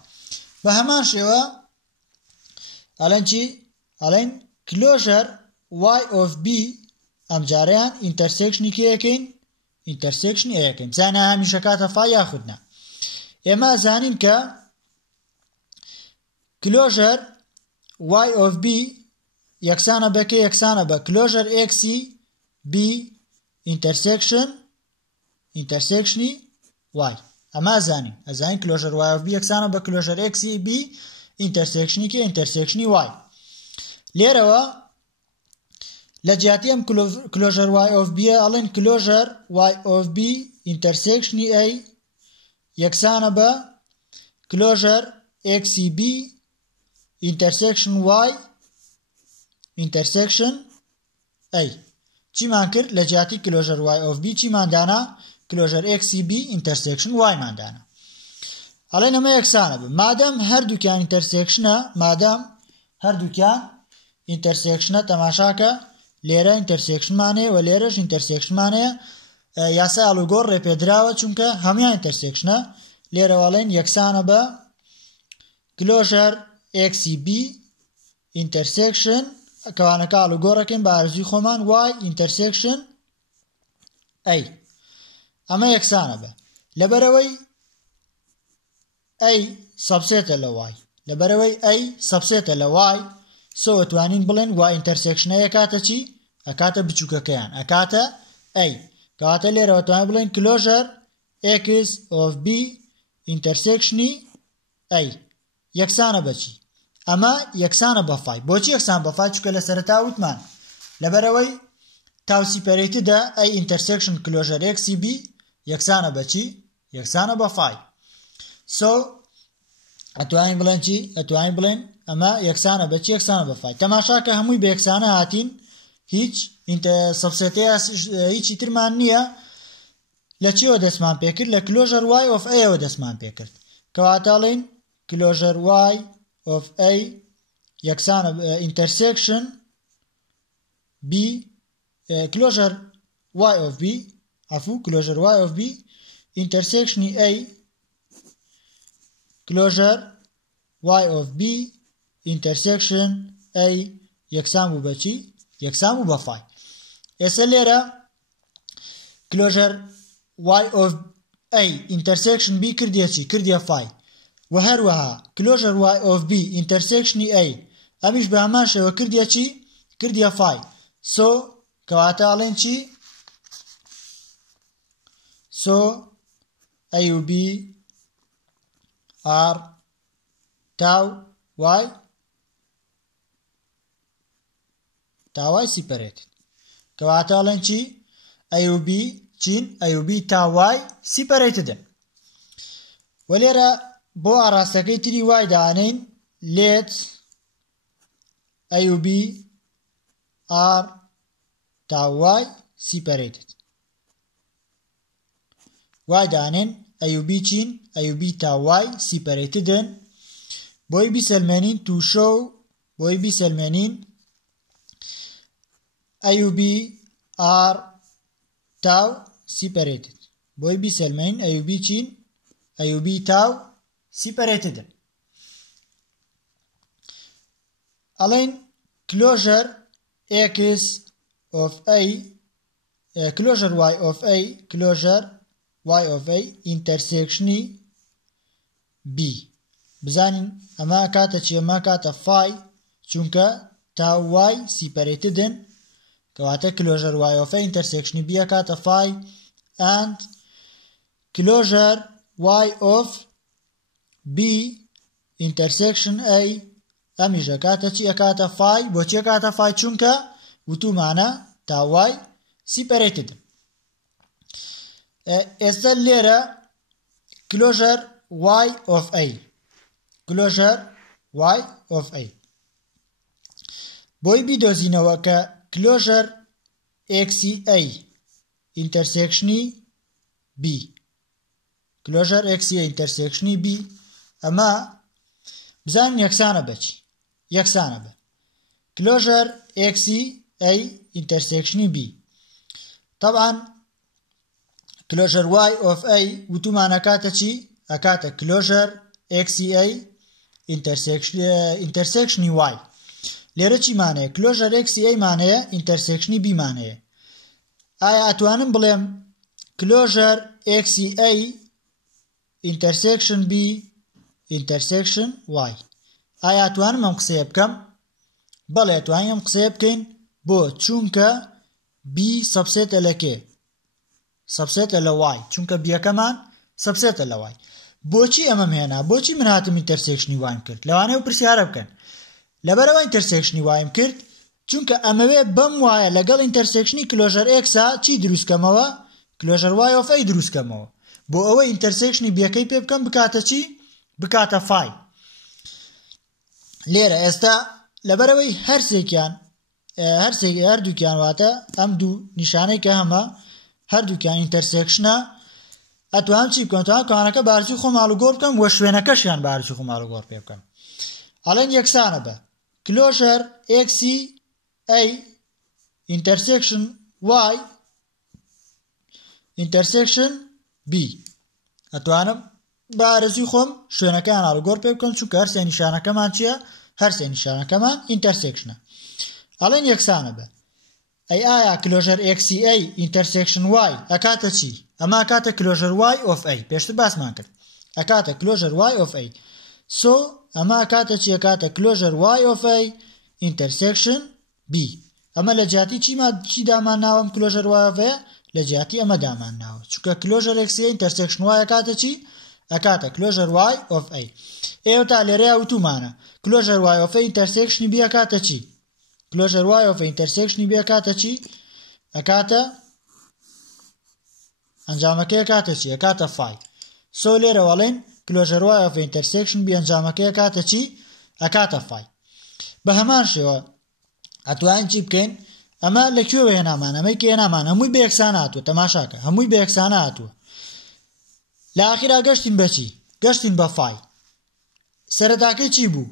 بە هەمان شێوە ئەڵێن چی؟ ئەڵێن closure Y of B ئەم جارەیان intersection کێیەکەین intersection ئەیەکەین بزانە هەمیشە کاتە phi یاخودنا ئێمە زانین کە closure Y of B یەکسانە بە کێ یەکسانە بە closure XC B intersection Y ئەمە زانین ئەزانین closure Y of B یەکسانە بە closure XC B intersection کێ intersection Y لێرەوە لە جیاتی ئەم closure Y of B ئەڵێن closure Y of B intersection A یەکسانە بە closure XCB intersection Y intersection A چیمان کرد لە جیاتی closure Y of B چیمان دانا closure XCB intersection Y مان دانا ئەڵێن ئەمە یەکسانە بە مادام هەردووکیان intersection مادام هەردووکیان intersection تەماشاکە لێرە intersection مانەیە و لێرەش intersection مانەیە یاسای ئاڵوگۆڕ ڕێپێدراوە چونکە هەمویان intersection لێرەوەڵێن یەکسانە بە closure XCB intersection کەوانەکە ئاڵوگۆڕەکەین بە ئارزووی خۆمان Y intersection A ئەمە یەکسانە بە لەبەرەوەی A سەبسێتە لە Y لەبەرەوەی A سەبسێتە لە Y سۆ ئەتوانین بڵێن Y intersection ئەکاتە چی؟ ئەکاتە بچووکەکەیان ئەکاتە A کەواتە لێرەوە توانین بڵێن closure X of B intersection A یەکسانە بە چی؟ ئەمە یەکسانە بە phi بۆچی یەکسان بە phi چونکە لە سەرەتا وتمان لەبەرەوەی تاوسیپەرێتیدا A intersection closure XCB یەکسانە بە چی؟ یەکسانە بە phi سۆ ئەتوانین بڵێن چی؟ ئەتوانین بڵێن ئەمە یەکسانە بە چی؟ یەکسانە بە phi تەماشاکە هەمووی بە یەکسانە هاتین هیچ سەبسێتەیە هیچی ترمان نییە لە چیەوە دەستمان پێکرد لە closure Y of A ئەوە دەستمان پێکرد کەواتەڵێن closure Y of A یەکسانە intersection B closure Y of B closure Y of B intersection A closure Y of B intersection A یەکسان بوو بە چی؟ یەکسان بوو بە phi ئێستا لێرە closure Y of A intersection B کردیە چی؟ کردیە phi و هەروەها closure Y of B intersection A ئەمیش بە هەمان شێوە کردیە چی؟ کردیە phi سۆ کەواتە ئەڵێن چی؟ سۆ A و B are tau Y تا y separated کەواتە ئەڵێن چی A و B چین A و B تا y separated وەلێرە بۆ ئاڕاستەکەی تری y دانین let A و B are تا y separated y دانین A و B چین A و B تا y separated بۆی بیسەلمێنین to show بۆی بیسەلمێنین A و B are تاو separated بۆی بیسەلمێنین A و B چین A و B تاو separated ئەڵێن closure x of A closure y of A closure y of A intersectiony B بزانین ئەمە کاتە چی ئەمە کاتە phi چونکە تا y separated کەواتە closure y of A intersectiony B کاتە phi and closure y of B intersection A ئەمیژە کاتە چی کاتە phi بۆچی کاتە phi چونکە وتومانە تا y separated ئێستا لێرە closure y of A closure y of A بۆی بیدۆزینەوە کە closure XA intersectiony B closure XA intersectiony B ئەمە بزانین یەکسانە بەچی یەکسانە بە closure XA intersectiony B طبعا closure y of A وتومانە کاتە چی ئەکاتە closure XA intersectiony y لێرە چی مانەیە closure XA مانەیە intersectiony B مانەیە ئایا ئەتوانم بڵێم closure XA intersection B intersection y ئایا ئەتوانم ئەم قسەیە بکەم بەڵێ ئەتوانین ئەم قسەیە بکەین بۆ چونکە B سەبسێتە لە کێ سەبسێتە لە y چونکە بیەکەمان سەبسێتە لە y بۆچی ئەمەم هێنا بۆچی من هاتم intersectiony y م کرد لەوانەیە و پرسیارە بکەن لەبەرەوە intersectiony y م کرد چونکە ئەمەوێ بەم وایە لەگەڵ intersectiony closure x چی دروستکەمەوە closure y of A دروستکەمەوە بۆ ئەوەی intersectiony بیەکەی پێ بکەم بکاتە چی بکاتە phi لێرە ئێستا لەبەرەوەی هەردووکیان واتە ئەم دوو نیشانەی کە هەمە هەردووکیان intersectionە ئەتوانم چی بکەم ئەتوانم کانەکە بارچی خۆم ئاڵوگۆڕ بکەم وە شوێنەکەشیان بارچی خۆم ئاڵوگۆڕ پێ بکەم ئەڵێن یەکسانە بە closure XA intersection y intersection B ئەتوانم بارزی خۆم شوێنەکەیان ئاڵوگۆڕ پێ بکەم چونکە هەر سێ نیشانەکەمان چییە هەر سێ نیشانەکەمان intersectionە ئەڵێن یەکسانە بە ئایا closure XA intersection y ئەکاتە چی ئەمە ئەکاتە closure y of A پێشتر باسمان کرد ئەکاتە closure y of A so ئەمە ئەکاتە چی ئەکاتە closure y of A intersection B ئەمە لە جیاتی چی دامان ناوەم closure y of A لە جیاتی ئەمە دامان ناوە چونکە closure XA intersection y ئەکاتە چی ئەکاتە closure y of A ئێوە تا لێرەیە وتومانە closure y of A intersection B ئەکاتە چی closure y of A intersection B ئەکاتە چی ئەکاتە ئەنجامەکەی ئەکاتە چی ئەکاتە phi سۆ لێرە وەڵێن closure y of A intersection B ئەنجامەکەی ئەکاتە چی ئەکاتە phi بە هەمان شێوە ئەتوانین چی بکەین ئەمە لەکوێوە هێنامان ئەمەی کە هێنامان هەمووی بە یەکسانە هاتووە تەماشاکە هەمووی بە یەکسانە هاتووە لە ئاخیرا گەشتین بە چی گەشتین بە phi سەرەتاکەی چی بوو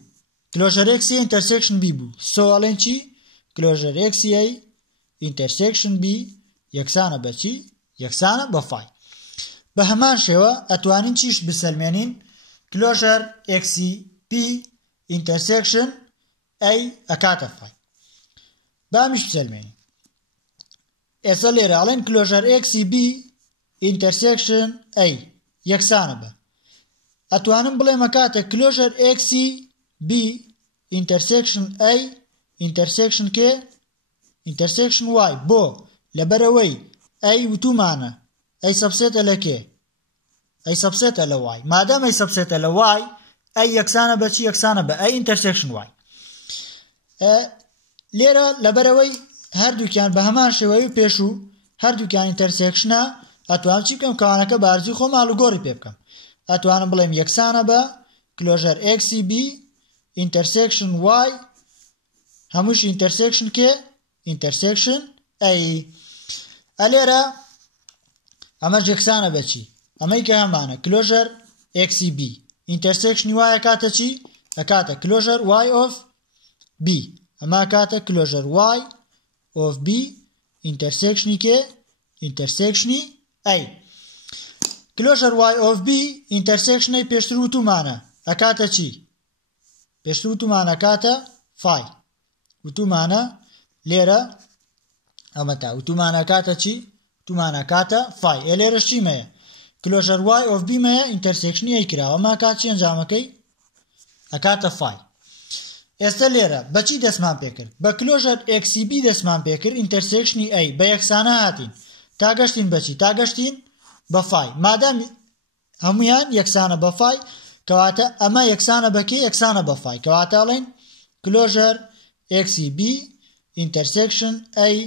closure XA intersection B بوو سۆ ئەڵێن چی closure XA intersection B یەکسانە بە چی یەکسانە بە phi بە هەمان شێوە ئەتوانین چیش بسەلمێنین closure XB intersection A ئەکاتە phi بامیش بسەلمێنین ئێستا لێرە ئەڵێن closure XB intersection A یەکسانە بە ئەتوانم بڵێم ئەکاتە closure XB intersection A intersection K intersection Y بۆ لەبەرەوەی A وتومانە A سەبسێتە لە کێ A سەبسێتە لە Y مادام A سەبسێتە لە Y A یەکسانە بە چی یەکسانە بە A intersection Y لێرە لەبەرەوەی هەردووکیان بە هەمان شێوەیە پێش و هەردووکیان ئینتەرسێکشنە ئەتوانم چی بکەم کەوانەکە بارزی خۆم ئاڵوگۆڕی پێ بکەم ئەتوانم بڵێم یەکسانە بە کلۆژەر ئێکسی بی ئینتەرسێکشن وای هەمووش ئینتەرسێکشن کێ ئینتەرسێکشن ئەی ئەلێرە ئەمەش یەکسانە بە چی ئەمەی کە هەمانە کلۆژەر ئێکسی بی ئینتەرسێکشنی وایە کاتە چی ئەکاتە کلۆژەر وای ئۆف بی ئەمە کاتە کلۆژەر وای ئۆف بی ئینتەرسێکشنی کێ ئینتەرسێکشنی ئەی کلۆژەر وای ئۆف بی ئینتەرسێکشنەی پێشتر وتومانە ئەکاتە چی پێشتر وتومانە کاتە فای وتومانە لێرە ئەمە تا وتومانە کاتە چی وتومانە کاتە فای لێرەش چیمەیە کلۆژەر وای ئۆف بی مەیە ئینتەرسێکشنی ئەی کراوە ئەمە کات چی ئەنجامەکەی ئەکاتە فای ئێستا لێرە بەچی دەستمان پێکرد بە کلۆژەر ئێکسی بی دەستمان پێکرد ئینتەرسێکشنی ئەی بە یەکسانە هاتین تا گەشتین بەچی تا گەشتین بە فای مادام هەمویان یەکسانە بە فای کەواتە ئەمە یەکسانە بەکێ یەکسانە بە فای کەواتە ئەڵێن کلۆژەر ئێکسی بی ئینتەرسێکشن ئەی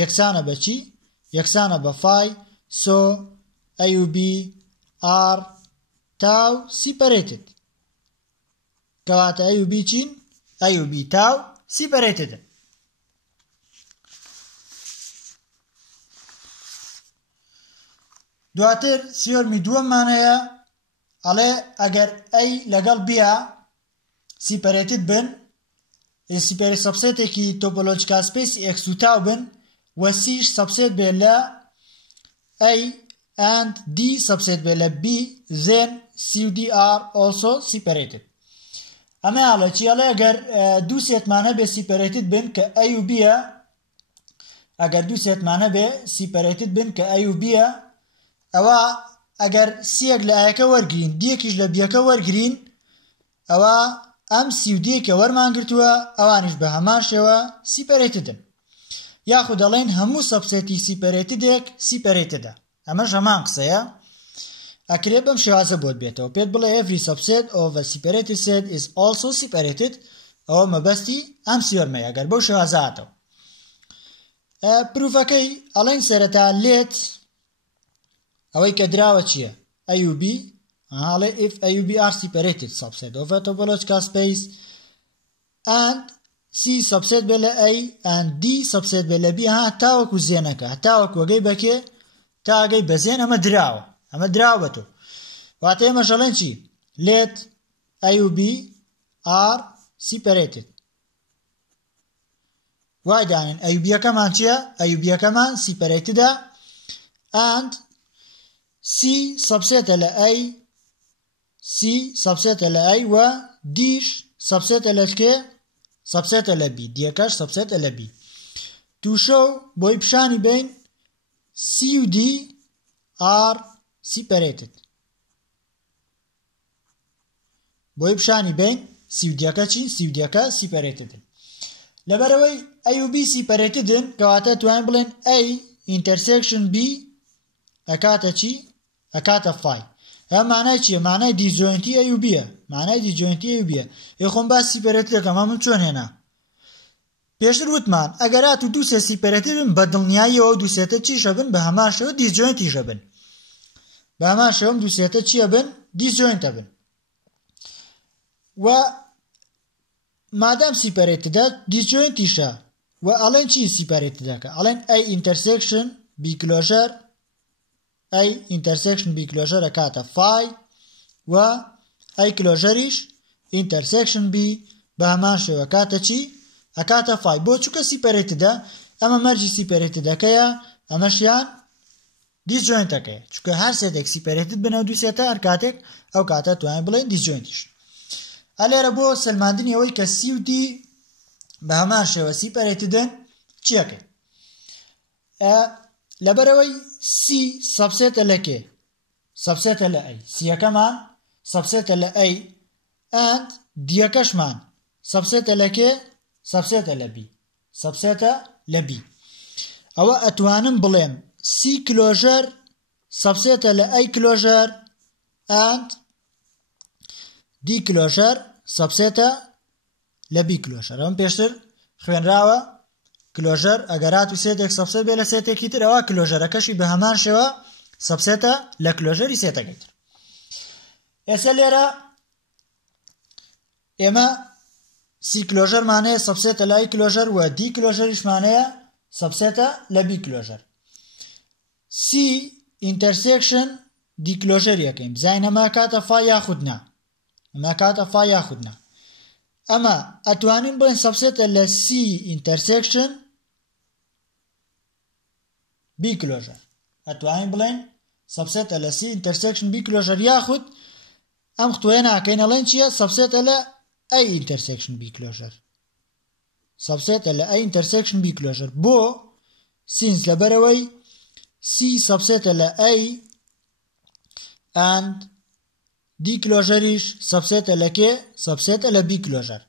یەکسانە بەچی یەکسانە بە فای سۆ ئەی و بی ئار تاو سیپەرێتد کەواتە ئەی و بی چین ئەی و بی تاو سیپەرێتدن دواتر سیۆرمی دووەممان هەیە ئەڵێ ئەگەر ئەی لەگەڵ بیا سیپەرێتد بن سیپەری سەبسێتێکی تۆپۆلۆجیکال سپێسی ئێکس و تاو بن و سیش سەبسێت بێ لە ئەی and D subset بێ لە B then C و D are also separated ئەمە ئاڵە چی ئەڵێ ئەگەر دوو سێتمانە بێ سیپەرێتد بن کە ئەی و بیە ئەگەر دوو سێتمانە بێ سیپەرێتد بن کە ئەی و بیە ئەوە ئەگەر سیەک لە ئایەکە وەرگین دیەکیش لە بیەکە وەرگین ئەوە ئەم سی و دیەکە وەرمان گرتووە ئەوانش بە هەمان شێوە سیپەرێتدن یاخود دەڵێن هەموو سەبسێتی سیپەرێتدێک سیپەرێتدە ئەمەش هەمان قسەیە ئەکرێ بەم شێوازە بۆت بێتەوە پێت بڵێ every subset of a separated set is also separated ئەوە مەبەستی ئەم سیۆرمەیە ئەگەر بەو شێوازە هاتەوە پروفەکەی ئەڵێن سەرەتا لێت ئەوەی کە دراوە چییە A و B ئاڵێ if A و B are separated subset of a topological space and C subset بێ لە A and D subset بێ لە B تاوەکو زێنەکە تاوەکو وەگەی بەکێ تاگەی بەزێن ئەمە دراوە بە تۆ واتە ئێمە ژەڵێن چی let A و B are separated وای دانین A و B یەکەمان چییە A و B یەکەمان separated and C سەبسێتە لە A C سەبسێتە لە A و Dش سەبسێتە لە کێ سەبسێتە لە B دیەکەش سەبسێتە لە B تووشە و بۆی پیشانی بین C و D are separated بۆی پیشانی بین C و Dەکە چین C و Dەکە separated لەبەرەوەی A و B separated کەواتە توانین بڵێن A intersection B ئەکاتە چی ئەکاتە فای ئەم مانای چییە مانای دیجۆینتی A و Bە مانای دیجۆینتی A و Bە یخۆم باس سیپەرێتد دەکەم من چۆن هێنا پێشتر وتمان ئەگەر هاتوو دوو سێ سیپەرێتد بن بە دڵنیاییەوە دوو سێتە چیشە بن بە هەمان شێوە دیجۆینتیشە بن بە هەمان شێوەم دوو سێتە چییە بن دیجۆینتە بن و مادام سیپەرێتدە دیجۆینتیشە و ئەڵێن چی سیپەرێتدەکە ئەڵێن A intersection B closure A intersection B closure ئەکاتە فای و A closureیش intersection B بە هەمان شێوە کاتە چی ئەکاتە فای بۆ چووکە سیپەرێتدە ئەمە مەرجی سیپەرێتدەکەیە ئەمەشیان دیجۆینتەکەیە چونکە هەر سێتێک سیپەرێتد بنە دوو سێتە هەر کاتێک ئەو کاتە توانین بڵێن دیجۆینتیش ئەلێرە بۆ سلماندنی ئەوەی کە سی و دی بە هەمان شێوە سیپەرێتدن چیەکەی لەبەرەوەی سی سەبسێتە لە کێ سەبسێتە لە ئەی سیەکەمان سەبسێتە لە ئەی ئەند دیەکەشمان سەبسێتە لە کێ سەبسێتە لە بی سەبسێتە لە بی ئەوە ئەتوانم بڵێم سی کلۆژەر سەبسێتە لە ئەی کلۆژەر ئەند دی کلۆژەر سەبسێتە لە بی کلۆژەر ئەم پێشتر خوێنراوە کلۆژەر ئەگەرات و سێتێک سەبسێت بێ لە سێتێکی تر ئەوە کلۆژەرەکەشی بە هەمان شێوە سەبسێتە لە کلۆژەری سێتەکەی تر. ئێستا لێرە ئێمە سی کلۆژەر مانەیە سەبسێتە لای کلۆژەر و دی کلۆژەریش مانەیە سەبسێتە لە بی کلۆژەر. سی ئینتەرسێکشن دی کلۆژەری یەکەین بزانین ئەمە کاتە فای یاخود نا، ئەمە کاتە فای یاخود نا. ئەمە ئەتوانین بڵێن سەبسێتە لە سی ئینتەرسێکشن بی کلۆژەر، ئەتوانین بڵێن سەبسێتە لە سی ئینتەرسێکشن بی کلۆژەر یاخود ئەم خطوەیە ناکەین ئەڵێن چییە سەبسێتە لە ئەی ئینتەرسێکشن بی کلۆژەر، سەبسێتە لە ئەی ئینتەرسێکشن بی کلۆژەر. بۆ سینس لەبەرەوەی سی سەبسێتە لە ئەی ئەند دی کلۆژەریش سەبسێتە لە کێ سەبسێتە لە بی کلۆژەر.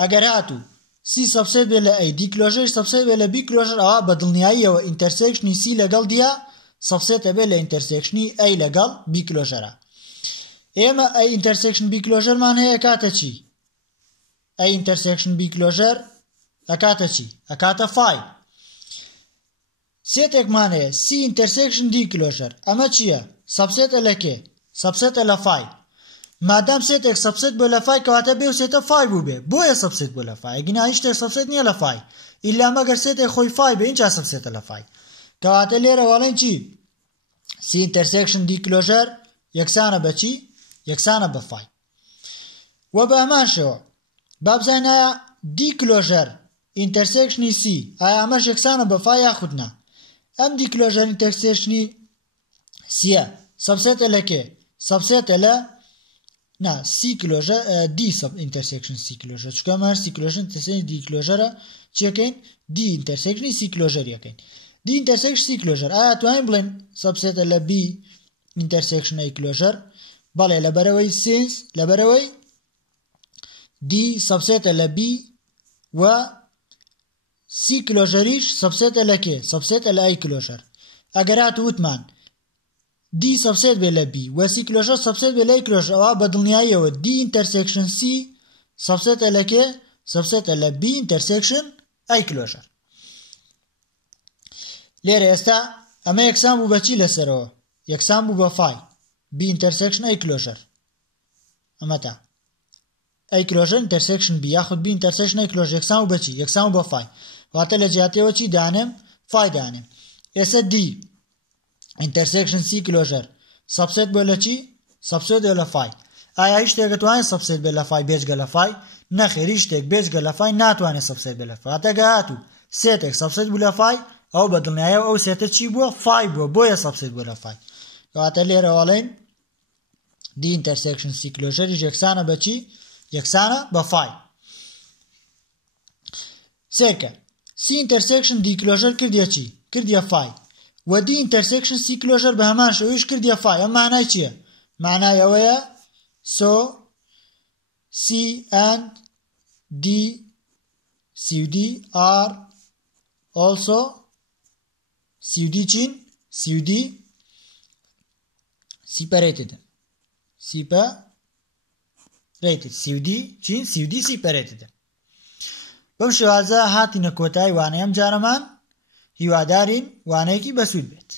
ئەگەر هاتوو سی سەبسێت بێ لە ئەی دی کلۆژەری سەبسێت بێ لە بی کلۆژەر ئەوە بە دڵنیاییەوە ئینتەرسێکشنی سی لەگەڵ دیە سەبسێتە بێ لە ئینتەرسێکشنی ئەی لەگەڵ بی کلۆژەرە. ئێمە ئەی ئینتەرسێکشن بی کلۆژەرمان هەیە کاتە چی؟ ئەی ئینتەرسێکشن بی کلۆژەر ئەکاتە چی؟ ئەکاتە فای. سێتێکمان هەیە سی ئینتەرسێکشن دی کلۆژەر، ئەمە چییە؟ سەبسێتە لە کێ؟ سەبسێتە لە فای. مادام سێتێک سەبسێت بۆ لە فای کەواتە بێ و سێتە فای بوو بێ، بۆیە سەبسێت بۆ لە فای. ئەگەنا هیچ شتێک سەبسێت نییە لە فای ئیلا مەگەر سێتێک خۆی فای بێ اینجا سەبسێتە لە فای. کەواتە لێرە وەڵێن چی؟ سی ئینتەرسێکشن دی کلۆژەر یەکسانە بە چی؟ یەکسانە بە فای. وە بە هەمان شێوە با بزانین ئایا دی کلۆژەر ئینتەرسێکشنی سی ئایا ئەمەش یەکسانە بە فای یاخود نا؟ ئەم دی کلۆژەر ئینتەرسێکشنی سیە سەبسێتە لە کێ؟ سەبسێتە لە نا سی کلۆژەر دی سب ئینتەرسێکشن سی کلۆژەر، چونکە ئەمە سی کلۆژەر ئینتەرسێکشن دی کلۆژەرە چیەکەین؟ دی ئینتەرسێکشنی سی کلۆژەر یەکەین. دی ئینتەرسێکشن سی کلۆژەر ئایا توانین بڵێن سەبسێتە لە بی ئینتەرسێکشن ئەی کلۆژەر؟ بەڵێ لەبەرەوەی سینس لەبەرەوەی دی سەبسێتە لە بی و سی کلۆژەریش سەبسێتە لە کێ؟ سەبسێتە لە ئەی کلۆژەر. ئەگەر هاتوو وتمان دی سەبسێت بێ لە بی و سی کلۆژەر سەبسێت بێ لە ئەی کلۆژەر ئەوە بە دڵنیاییەوە دی ئینتەرسێکشن سی سەبسێتە لە کێ؟ سەبسێتە لە بی ئینتەرسێکشن ئەی کلۆژەر. لێرە ئێستا ئەمە یەکسان بوو بەچی لەسەرەوە؟ یەکسان بوو بە فای بی ئینتەرسێکشن ئەی کلۆژەر. ئەمە تا ئەی کلۆژەر ئینتەرسێکشن بی یاخود بی ئینتەرسێکشن ئەی کلۆژەر یەکسان بوو بەچی؟ یەکسان بوو بە فای. واتە لە جیاتیەوە چی دانێم؟ فای دانێم. ئێستا دی ئینتەرسێکشن سی کلۆژەر سەبسێت بۆ لە چی؟ سەبسێت بۆ لە فای. ئایا هیچ شتێک دەتوانێت سەبسێت بێ لە فای بێجگە لە فای؟ نەخێر هیچ شتێک بێجگە لە فای ناتوانێت سەبسێت بێ لە فای. واتە هاتوو سێتێک سەبسێت بوو لە فای ئەو بە دڵنیاییەوە ئەو سێتە چی بووە؟ فای بووە، بۆیە سەبسێت بۆ لە فای. کەواتە لێرە وەڵێن دی ئینتەرسێکشن سی کلۆژەریش یەکسانە بە چی؟ یەکسانە بە فای. سێرکە سی ئینتەرسێکشن دی کلۆژەر کردیە چی؟ کردیە فای و دی ئینتەرسێکشن سی کلۆژەر بە هەمان شێوەیەش کردیە فای. ئەم مانای چییە؟ مانای ئەوەیە سۆ سی ئەند دی سی و دی ئار ئۆلسۆ سی و دی چین؟ سی و دی سیپەرێتد سی و دی چین؟ سی و دی سیپەرێتد. بەم شێوازە هاتینە کۆتایی وانەیە ئەم جارەمان، هیوادارین وانەیەکی بەسوود بێت.